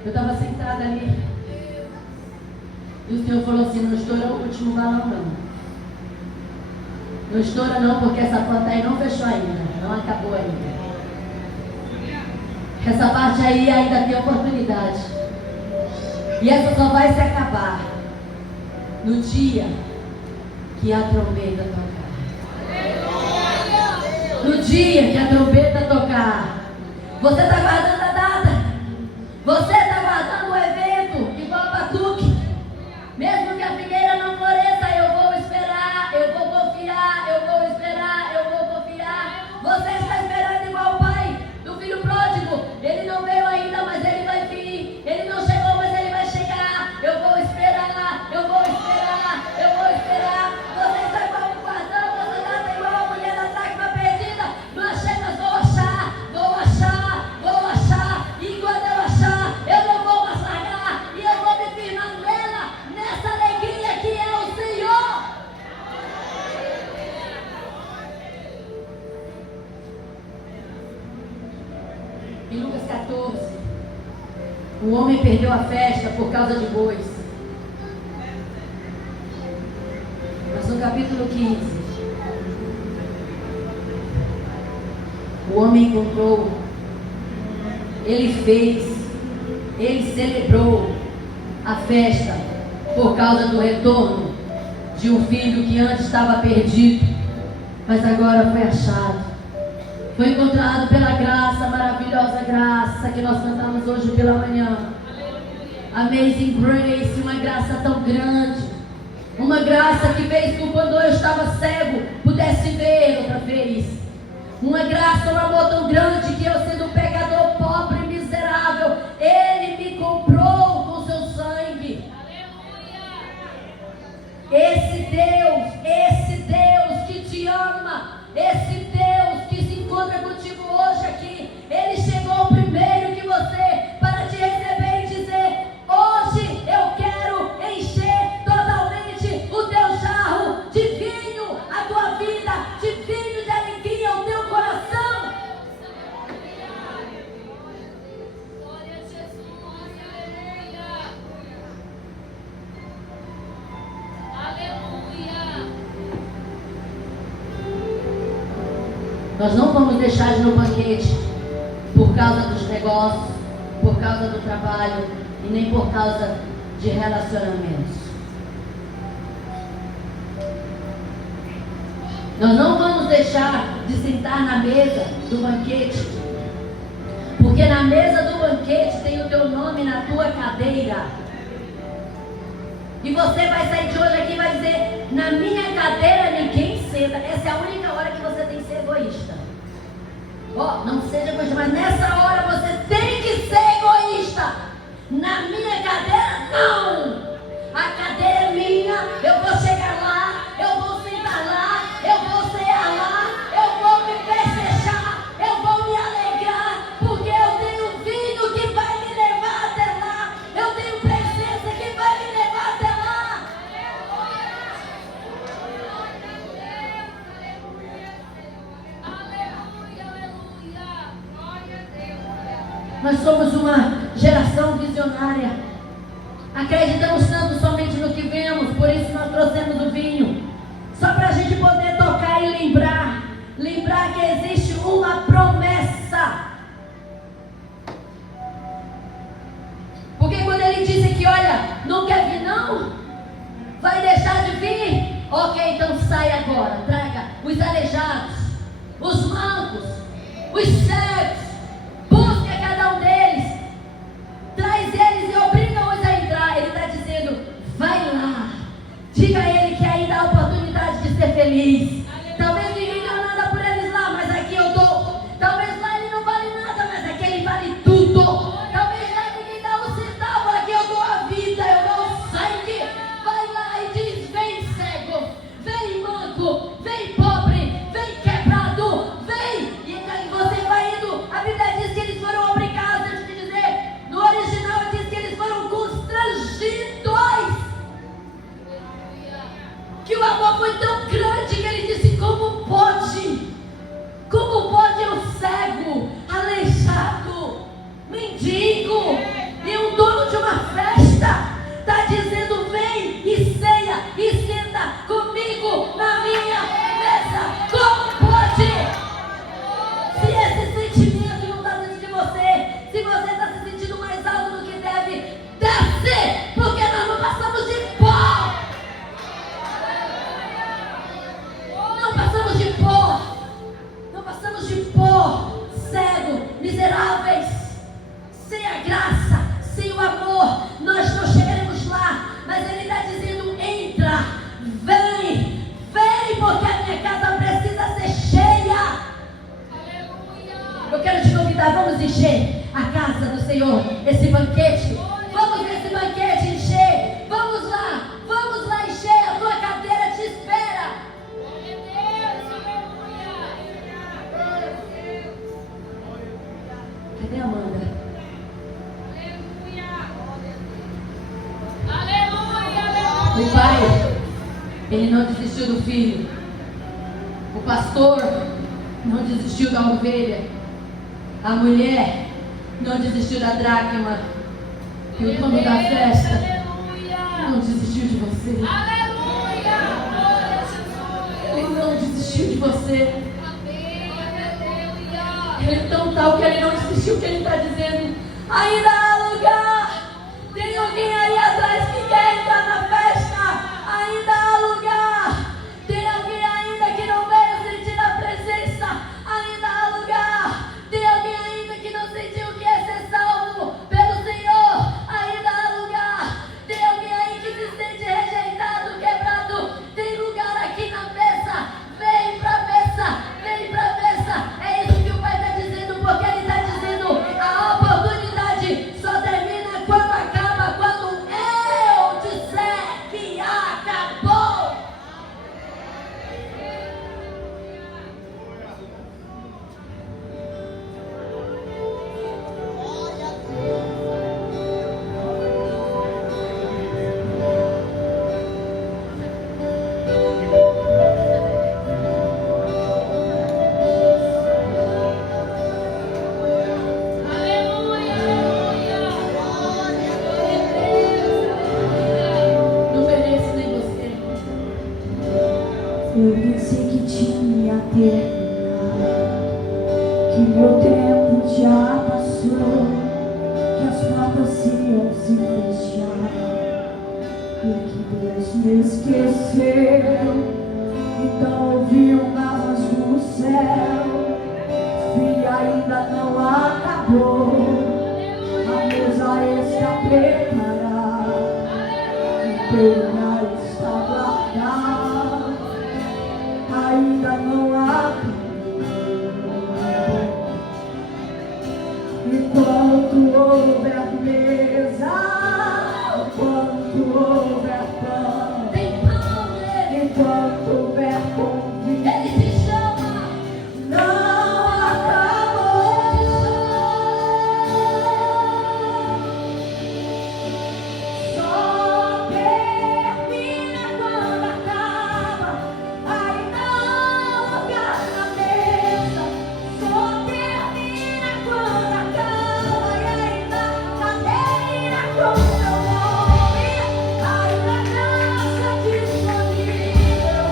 Eu estava sentada ali e o Senhor falou assim: não estoura o último balão não. Não estoura não, porque essa planta aí não fechou ainda, não acabou ainda. Essa parte aí ainda tem oportunidade. E essa só vai se acabar no dia que a trombeta tocar. No dia que a trombeta tocar. Você está guardando a data? Você está guardando o evento, igual a Abacuque? Mesmo que a figueira não floresça, eu vou esperar, eu vou confiar, eu vou esperar, eu vou confiar. Você está esperando igual o pai do filho pródigo. Ele não veio ainda, mas ele vai vir. Ele não chegou, mas ele vai chegar. Eu vou esperar, eu vou esperar, eu vou esperar. Você está guardando essa data igual a mulher da dracma perdida. Não achei, mas vou achar, vou achar, vou achar. E quando eu achar, eu não vou mais largar. E eu vou me firmar nela, nessa alegria que é o Senhor. Em Lucas 14, o homem perdeu a festa por causa de bois. Mas no capítulo 15, o homem encontrou, ele fez, ele celebrou a festa por causa do retorno de um filho que antes estava perdido, mas agora foi achado. Foi encontrado pela graça, maravilhosa graça que nós cantamos hoje pela manhã. Amazing Grace, uma graça tão grande. Uma graça que fez com que quando eu estava cego, pudesse ver outra vez. Uma graça, um amor tão grande que eu, sendo um pecador pobre e miserável, Ele me comprou com seu sangue. Esse Deus que te ama, esse Deus que se encontra contigo hoje aqui, Ele chegou primeiro que você para te receber e dizer: hoje eu quero encher totalmente o teu jarro de vinho, a tua vida, de vinho de alegria, o teu coração. Glória a Jesus, aleluia. Nós não vamos deixar de ir no banquete por causa dos negócios, por causa do trabalho e nem por causa de relacionamentos. Nós não vamos deixar de sentar na mesa do banquete, porque na mesa do banquete tem o teu nome na tua cadeira. E você vai sair de hoje aqui e vai dizer: na minha cadeira ninguém senta. Essa é a única hora que você tem que ser egoísta. Ó, não seja egoísta, mas nessa hora você tem que ser egoísta. Na minha cadeira, não. A cadeira é minha, eu vou chegar lá, eu vou sentar lá, eu vou cear lá, eu vou me festejar, eu vou me alegrar, porque eu tenho vinho que vai me levar até lá, eu tenho presença que vai me levar até lá. Nós somos uma geração visionária. Acreditamos tanto somente no que vemos, por isso nós trouxemos o vinho. Só para a gente poder tocar e lembrar que existe uma promessa. Porque quando ele disse que, olha, não quer vir não? Vai deixar de vir? Ok, então sai agora, traga os aleijados, os mancos, os cegos, busque a cada um deles, traz eles e obriga-os a entrar. Ele está dizendo: vai lá, diga a ele que ainda há oportunidade de ser feliz. Talvez ninguém deu nada por eles lá, mas aqui eu dou. Talvez lá ele não vale nada, mas aqui ele vale tudo. Talvez lá ninguém dá um centavo, aqui eu dou a vida, eu dou o sangue. Vai lá e diz: vem cego, vem manco, vem pobre, vem quebrado, vem. E então você vai indo. A Bíblia diz que eles foram obrigados, deixa eu te dizer, no original diz que eles foram constrangidos. Que o amor foi tão grande que ele disse: como pode? Como pode um cego, aleijado, mendigo e um dono de uma festa está dizendo: vem e ceia e senta comigo na minha mesa? Como pode? Se esse sentimento não está dentro de você, se você está se sentindo mais alto do que deve, desce, porque nós não passamos de pó. Não passamos de pó. Não passamos de pó. Cego, miseráveis, sem a graça, sem o amor, nós não chegaremos lá. Mas ele está dizendo: entra, vem, vem, porque a minha casa precisa ser cheia. Eu quero te convidar, vamos encher a casa do Senhor, esse banquete. Vamos nesse banquete encher. Vamos lá encher. A tua cadeira te espera. Cadê a Amanda? O pai, ele não desistiu do filho. O pastor não desistiu da ovelha. A mulher não desistiu da dracma. E o dono da festa não desistiu de você. Ele não desistiu de você. Ele é tão tal que ele não desistiu, que ele está dizendo: ainda há lugar. Tem alguém aí atrás que quer entrar na festa? Ainda há lugar. Tem alguém ainda que não veio sentir a presença? Ainda há lugar. Tem alguém ainda que não sentiu o que é ser salvo pelo Senhor? Ainda há lugar. Tem alguém aí que se sente rejeitado, quebrado? Tem lugar aqui na mesa. Vem pra mesa, vem pra mesa. É isso que o Pai está dizendo, porque Ele está dizendo: a oportunidade só termina quando acaba, quando eu disser que acabou. Não mereço nem você. Eu pensei que tinha terminado, que meu tempo já passou, que as portas iam se fechar e que Deus me esqueceu. Então ouvi uma preparar. O teu lugar está guardado, ainda não há enquanto houver mesa, enquanto houver pão, Tem pão nele. enquanto houver convite, Ele te chama. não acabou. Só termina quando acaba, ainda há lugar na mesa. Só termina quando acaba, e ainda termina com teu nome, ainda graça disponível.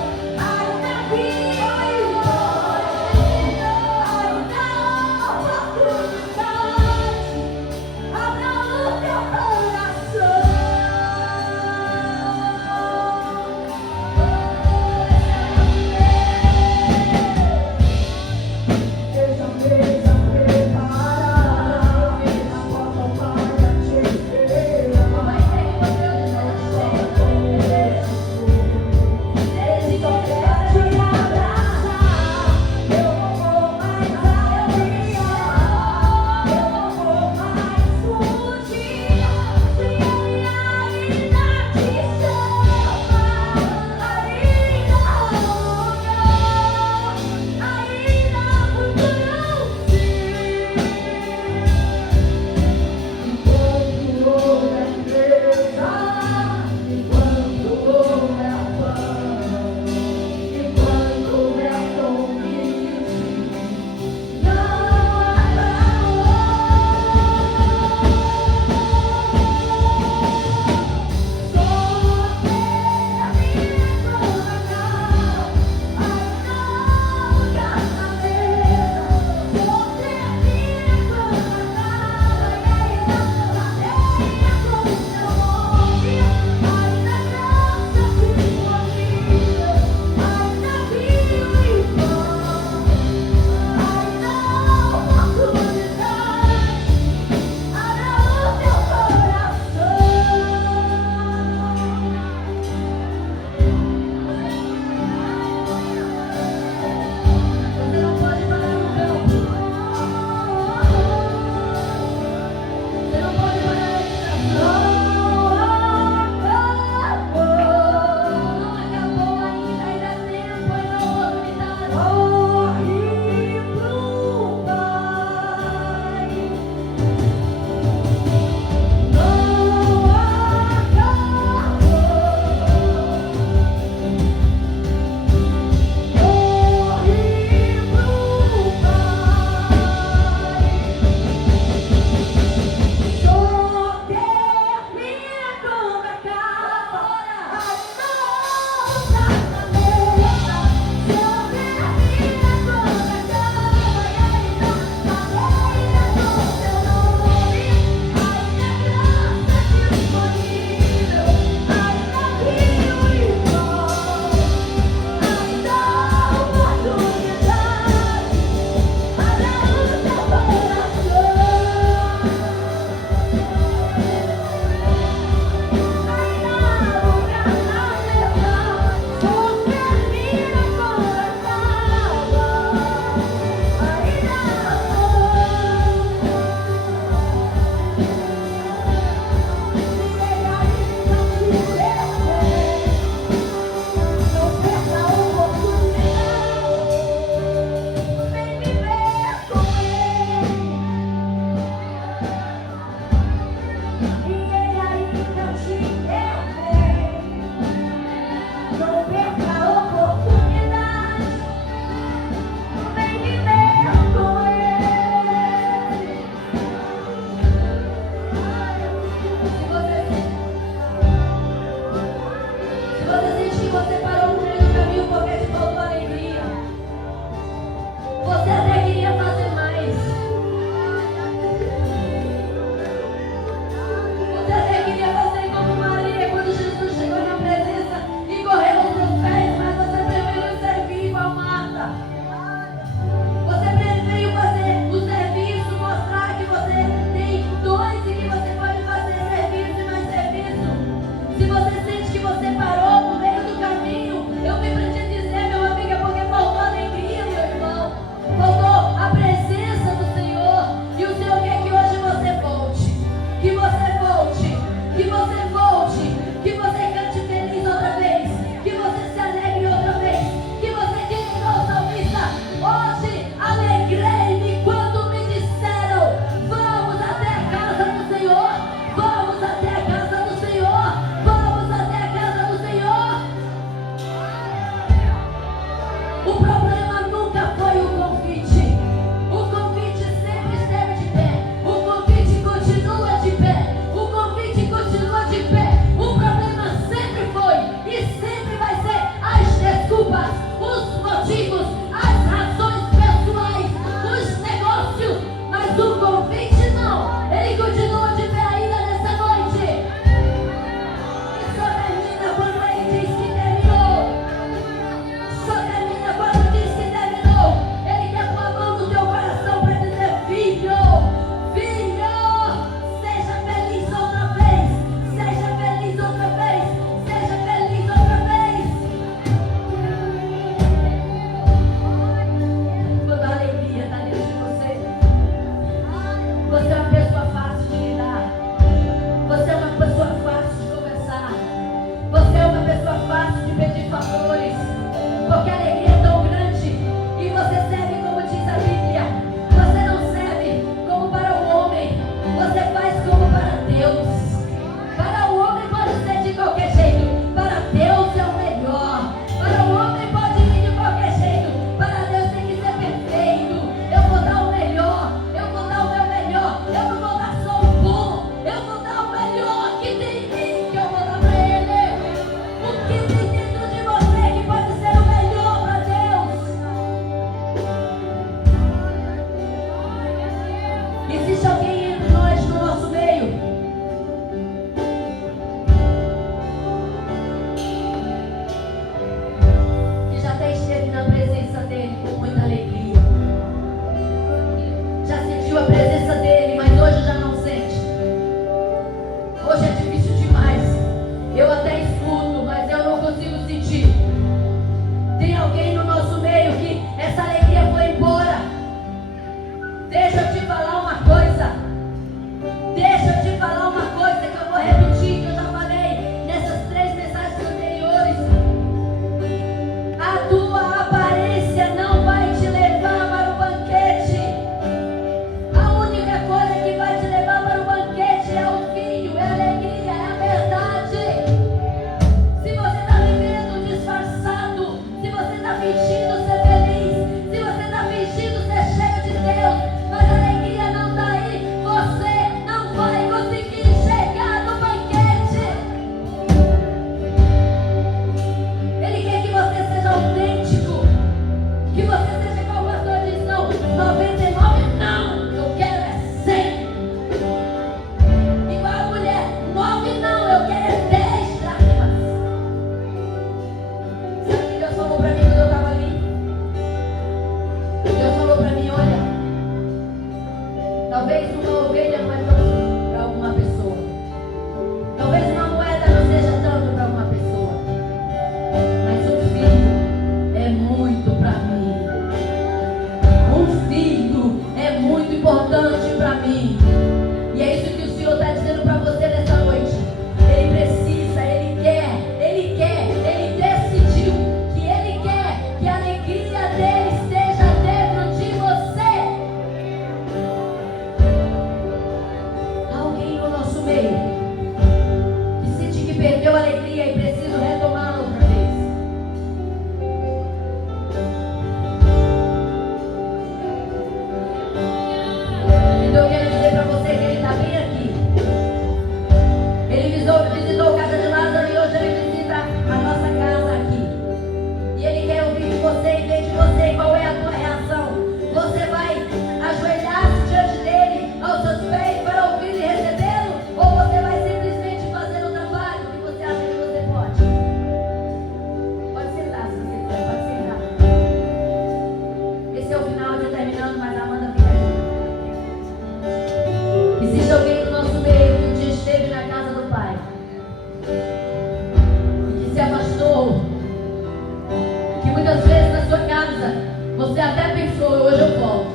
Muitas vezes na sua casa, você até pensou, hoje eu volto,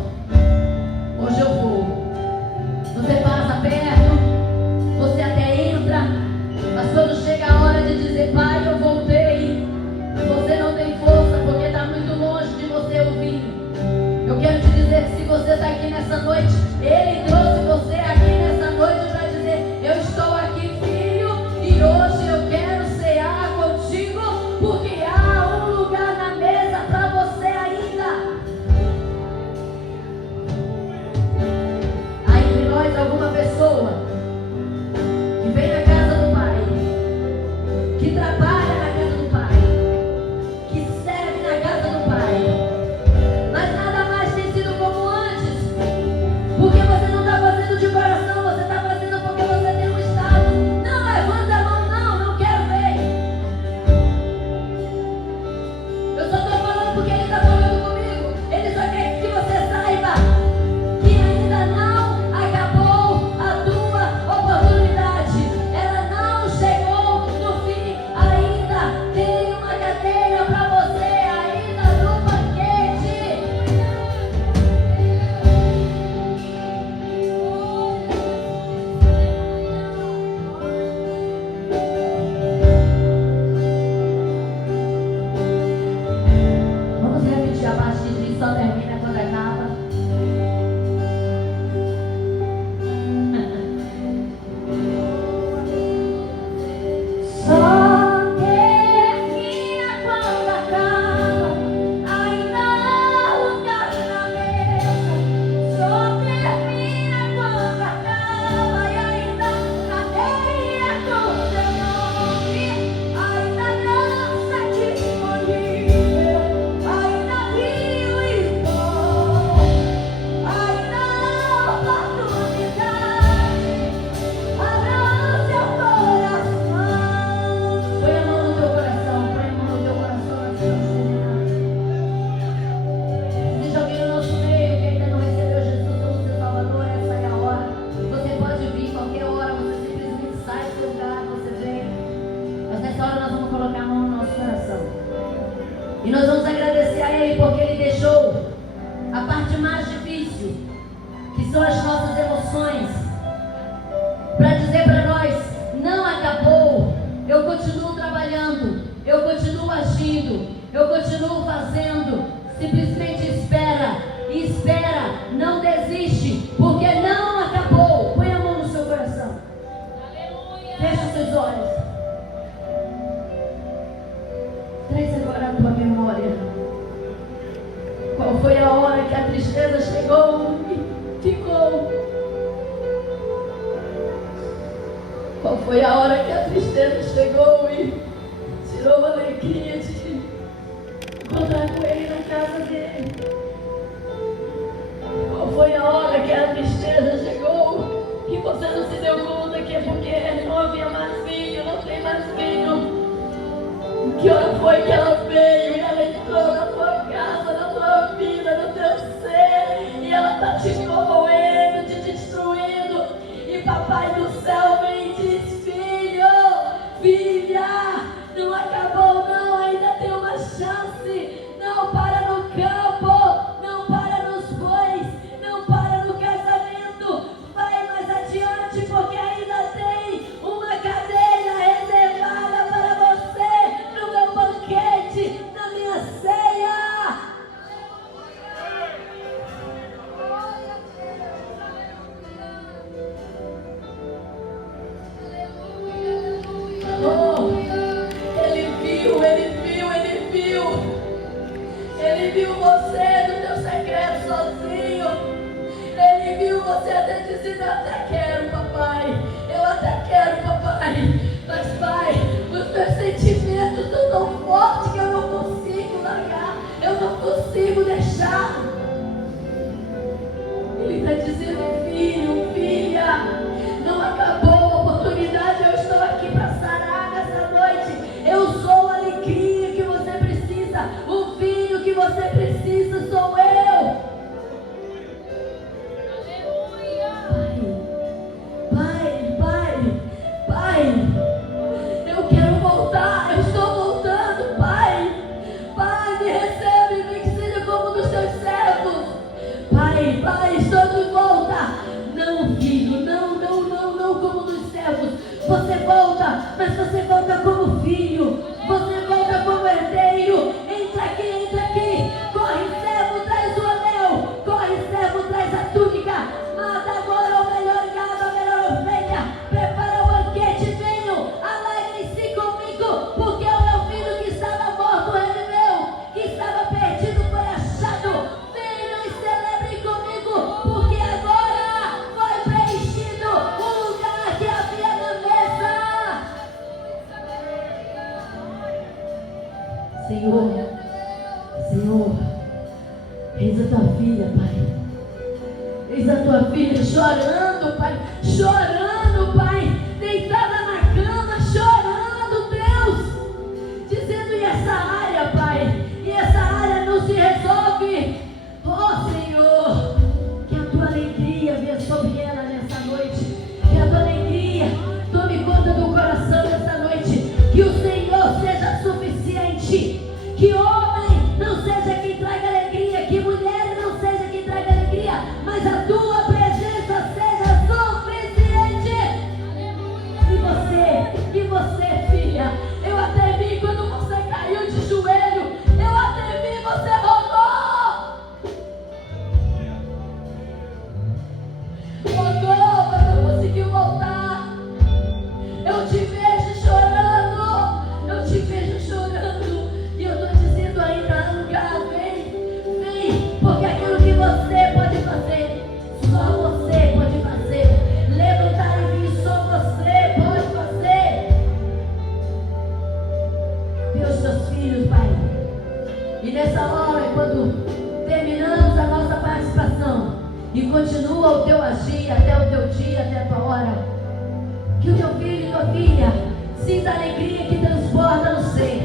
hoje eu vou. Você passa perto, você até entra, mas quando chega a hora de dizer, pai, eu voltei, você não tem força porque está muito longe de você ouvir. Eu quero te dizer que se você está aqui nessa noite, Ele trouxe você aqui nessa noite para dizer, eu estou aqui, filho, e hoje eu quero cear contigo, porque há um lugar na mesa para você ainda. Há entre nós alguma pessoa que vem na casa do Pai, que trabalha na casa do Pai, que serve na casa do Pai, mas nada mais tem sido como antes, porque você não está fazendo de coração, você está fazendo porque você tem um estado. Não levanta a mão, não quero ver. Eu só estou falando porque Ele está falando comigo. Ele só quer que você saiba que ainda não acabou a tua oportunidade. Ela não chegou no fim. Ainda tem uma cadeira para você, ainda no banquete. Vamos repetir a parte de só termina quando acaba. Só termina quando acaba, ainda há lugar na mesa. Só termina quando acaba e ainda cadeia com teu nome. Ainda não está disponível, ainda vivo e bom, ainda há oportunidade. Abra o seu coração. Põe a mão no teu coração, põe a mão no teu coração antes de terminar. Se existe alguém no nosso meio que ainda não recebeu Jesus como seu Salvador, essa é a hora. Você pode vir qualquer hora, você simplesmente sai do seu lugar, você vem. Mas nessa hora nós vamos colocar a mão no nosso coração. E nós vamos agradecer a Ele porque Ele deixou a parte mais difícil, que são as nossas emoções, para dizer para nós, não acabou, eu continuo trabalhando, eu continuo agindo, eu continuo fazendo, simplesmente espera, e espera, não desiste, porque não acabou. Põe a mão no seu coração, fecha os seus olhos, traz agora a tua memória, qual foi a hora que a tristeza chegou e ficou? Qual foi a hora que a tristeza chegou e tirou a alegria de encontrar com Ele na casa dele? Qual foi a hora que a tristeza chegou e você não se deu conta que é porque não havia mais vinho, não tem mais vinho? Que hora foi que ela veio e ela entrou na tua casa, na tua vida, no teu ser, e ela está te corroendo, te destruindo, e papai do céu vem e diz, filho, filha, não acabou não, ainda tem uma chance. Não para no campo, não para nos bois, não para no casamento, vai mais adiante, porque ainda tem uma cadeira reservada para você no meu banquete, na minha ceia. Oh, ele viu. Ele viu você no teu secreto sozinho. Ele viu você até dizendo, eu até quero, papai. Eu até quero, papai. Mas, pai, os meus sentimentos são tão fortes que eu não consigo largar. Eu não consigo deixar. Ele está dizendo, filho, filha, não acabou a oportunidade. Eu estou aqui para sarar nessa noite. Eu sou a alegria que você precisa. O vinho que você precisa sou eu. Pai, eu quero voltar. Eu estou voltando, Pai. Pai, me mas você volta como filho, você volta como herdeiro. Entra aqui, corre servo, traz o anel, corre servo, traz a túnica, mata agora o melhor gado, a melhor ovelha, prepara o banquete, venham, alegrem-se comigo, porque o meu filho que estava morto reviveu, que estava perdido foi achado. Venham e celebrem comigo, porque agora foi preenchido o lugar que havia na mesa. Senhor, eis a tua filha, Pai. Eis a tua filha chorando, Pai, deitada na cama, chorando, Deus, dizendo: e essa área, Pai, e essa área não se resolve. Oh, Senhor, que a tua alegria venha sobre ela nessa noite, que a tua alegria tome conta do coração nessa noite, que o Senhor seja suficiente, que homem não seja quem traga alegria, que mulher não seja quem traga alegria, mas a tua presença seja suficiente. E você, filha, eu até vi quando você caiu de joelho, eu até vi você rogou, mas não conseguiu voltar. Eu te vejo chorando, e eu estou dizendo ainda: Angar, vem, porque aquilo que você pode fazer, só você pode fazer. Levantar e vir, só você pode fazer. Deus, seus filhos, Pai. E nessa hora, quando terminamos a nossa participação e continua o teu agir até o teu dia, até a tua hora, que o teu filho e tua filha sinta a alegria que transborda no ser,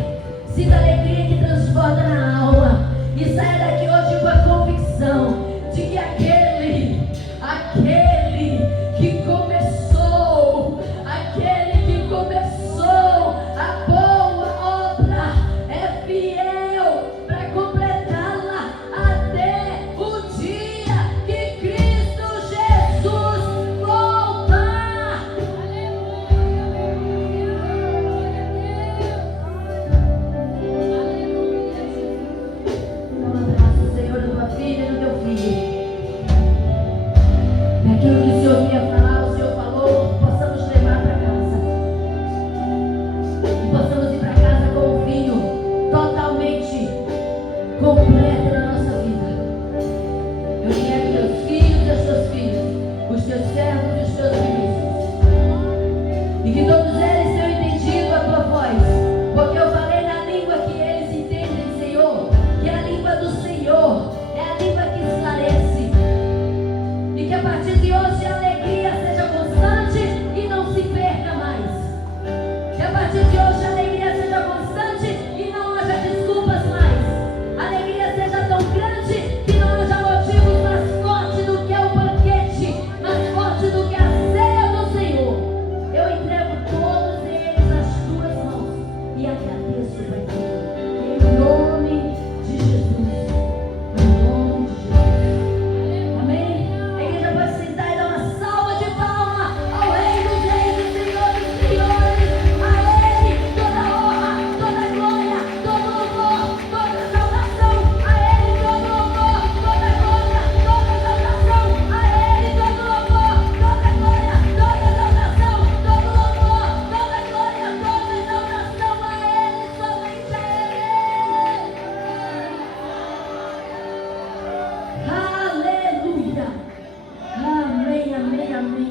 sinta a alegria que transborda na alma, e saia daqui hoje com a convicção de que aquele que começou a boa obra é fiel para completá-la até o dia que Cristo Jesus voltar. Dá um abraço, Senhor, na tua filha e no teu filho. É aquilo que o Senhor queria falar, o Senhor falou, que possamos levar para casa. E possamos ir para casa com um vinho totalmente completo na nossa vida. Eu quero teus filhos e as tuas filhas, os teus servos e os teus ministros. E que todos eles tenham entendido a tua voz. Porque eu falei na língua que eles entendem, Senhor, que é a língua do Senhor, é a língua que esclarece. E que a partir de hoje a alegria seja constante e não se perca mais. Que a partir de hoje a alegria seja constante e não haja desculpas mais. A alegria seja tão grande que não haja motivos mais fortes do que o banquete, mais forte do que a ceia do Senhor. Eu entrego todos eles nas tuas mãos e agradeço, Pai Deus, em nome de Jesus. Em nome de Jesus. Amém? A igreja pode sentar e dar uma salva de palmas ao Rei dos Reis e Senhor dos Senhores. A Ele toda honra, toda glória, todo louvor, toda exaltação. A Ele todo louvor, toda glória, toda exaltação. A Ele todo louvor, toda glória, toda exaltação. Todo louvor, toda glória, toda exaltação. A Ele, somente a Ele. Aleluia.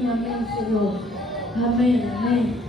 Amém, Senhor. Amém.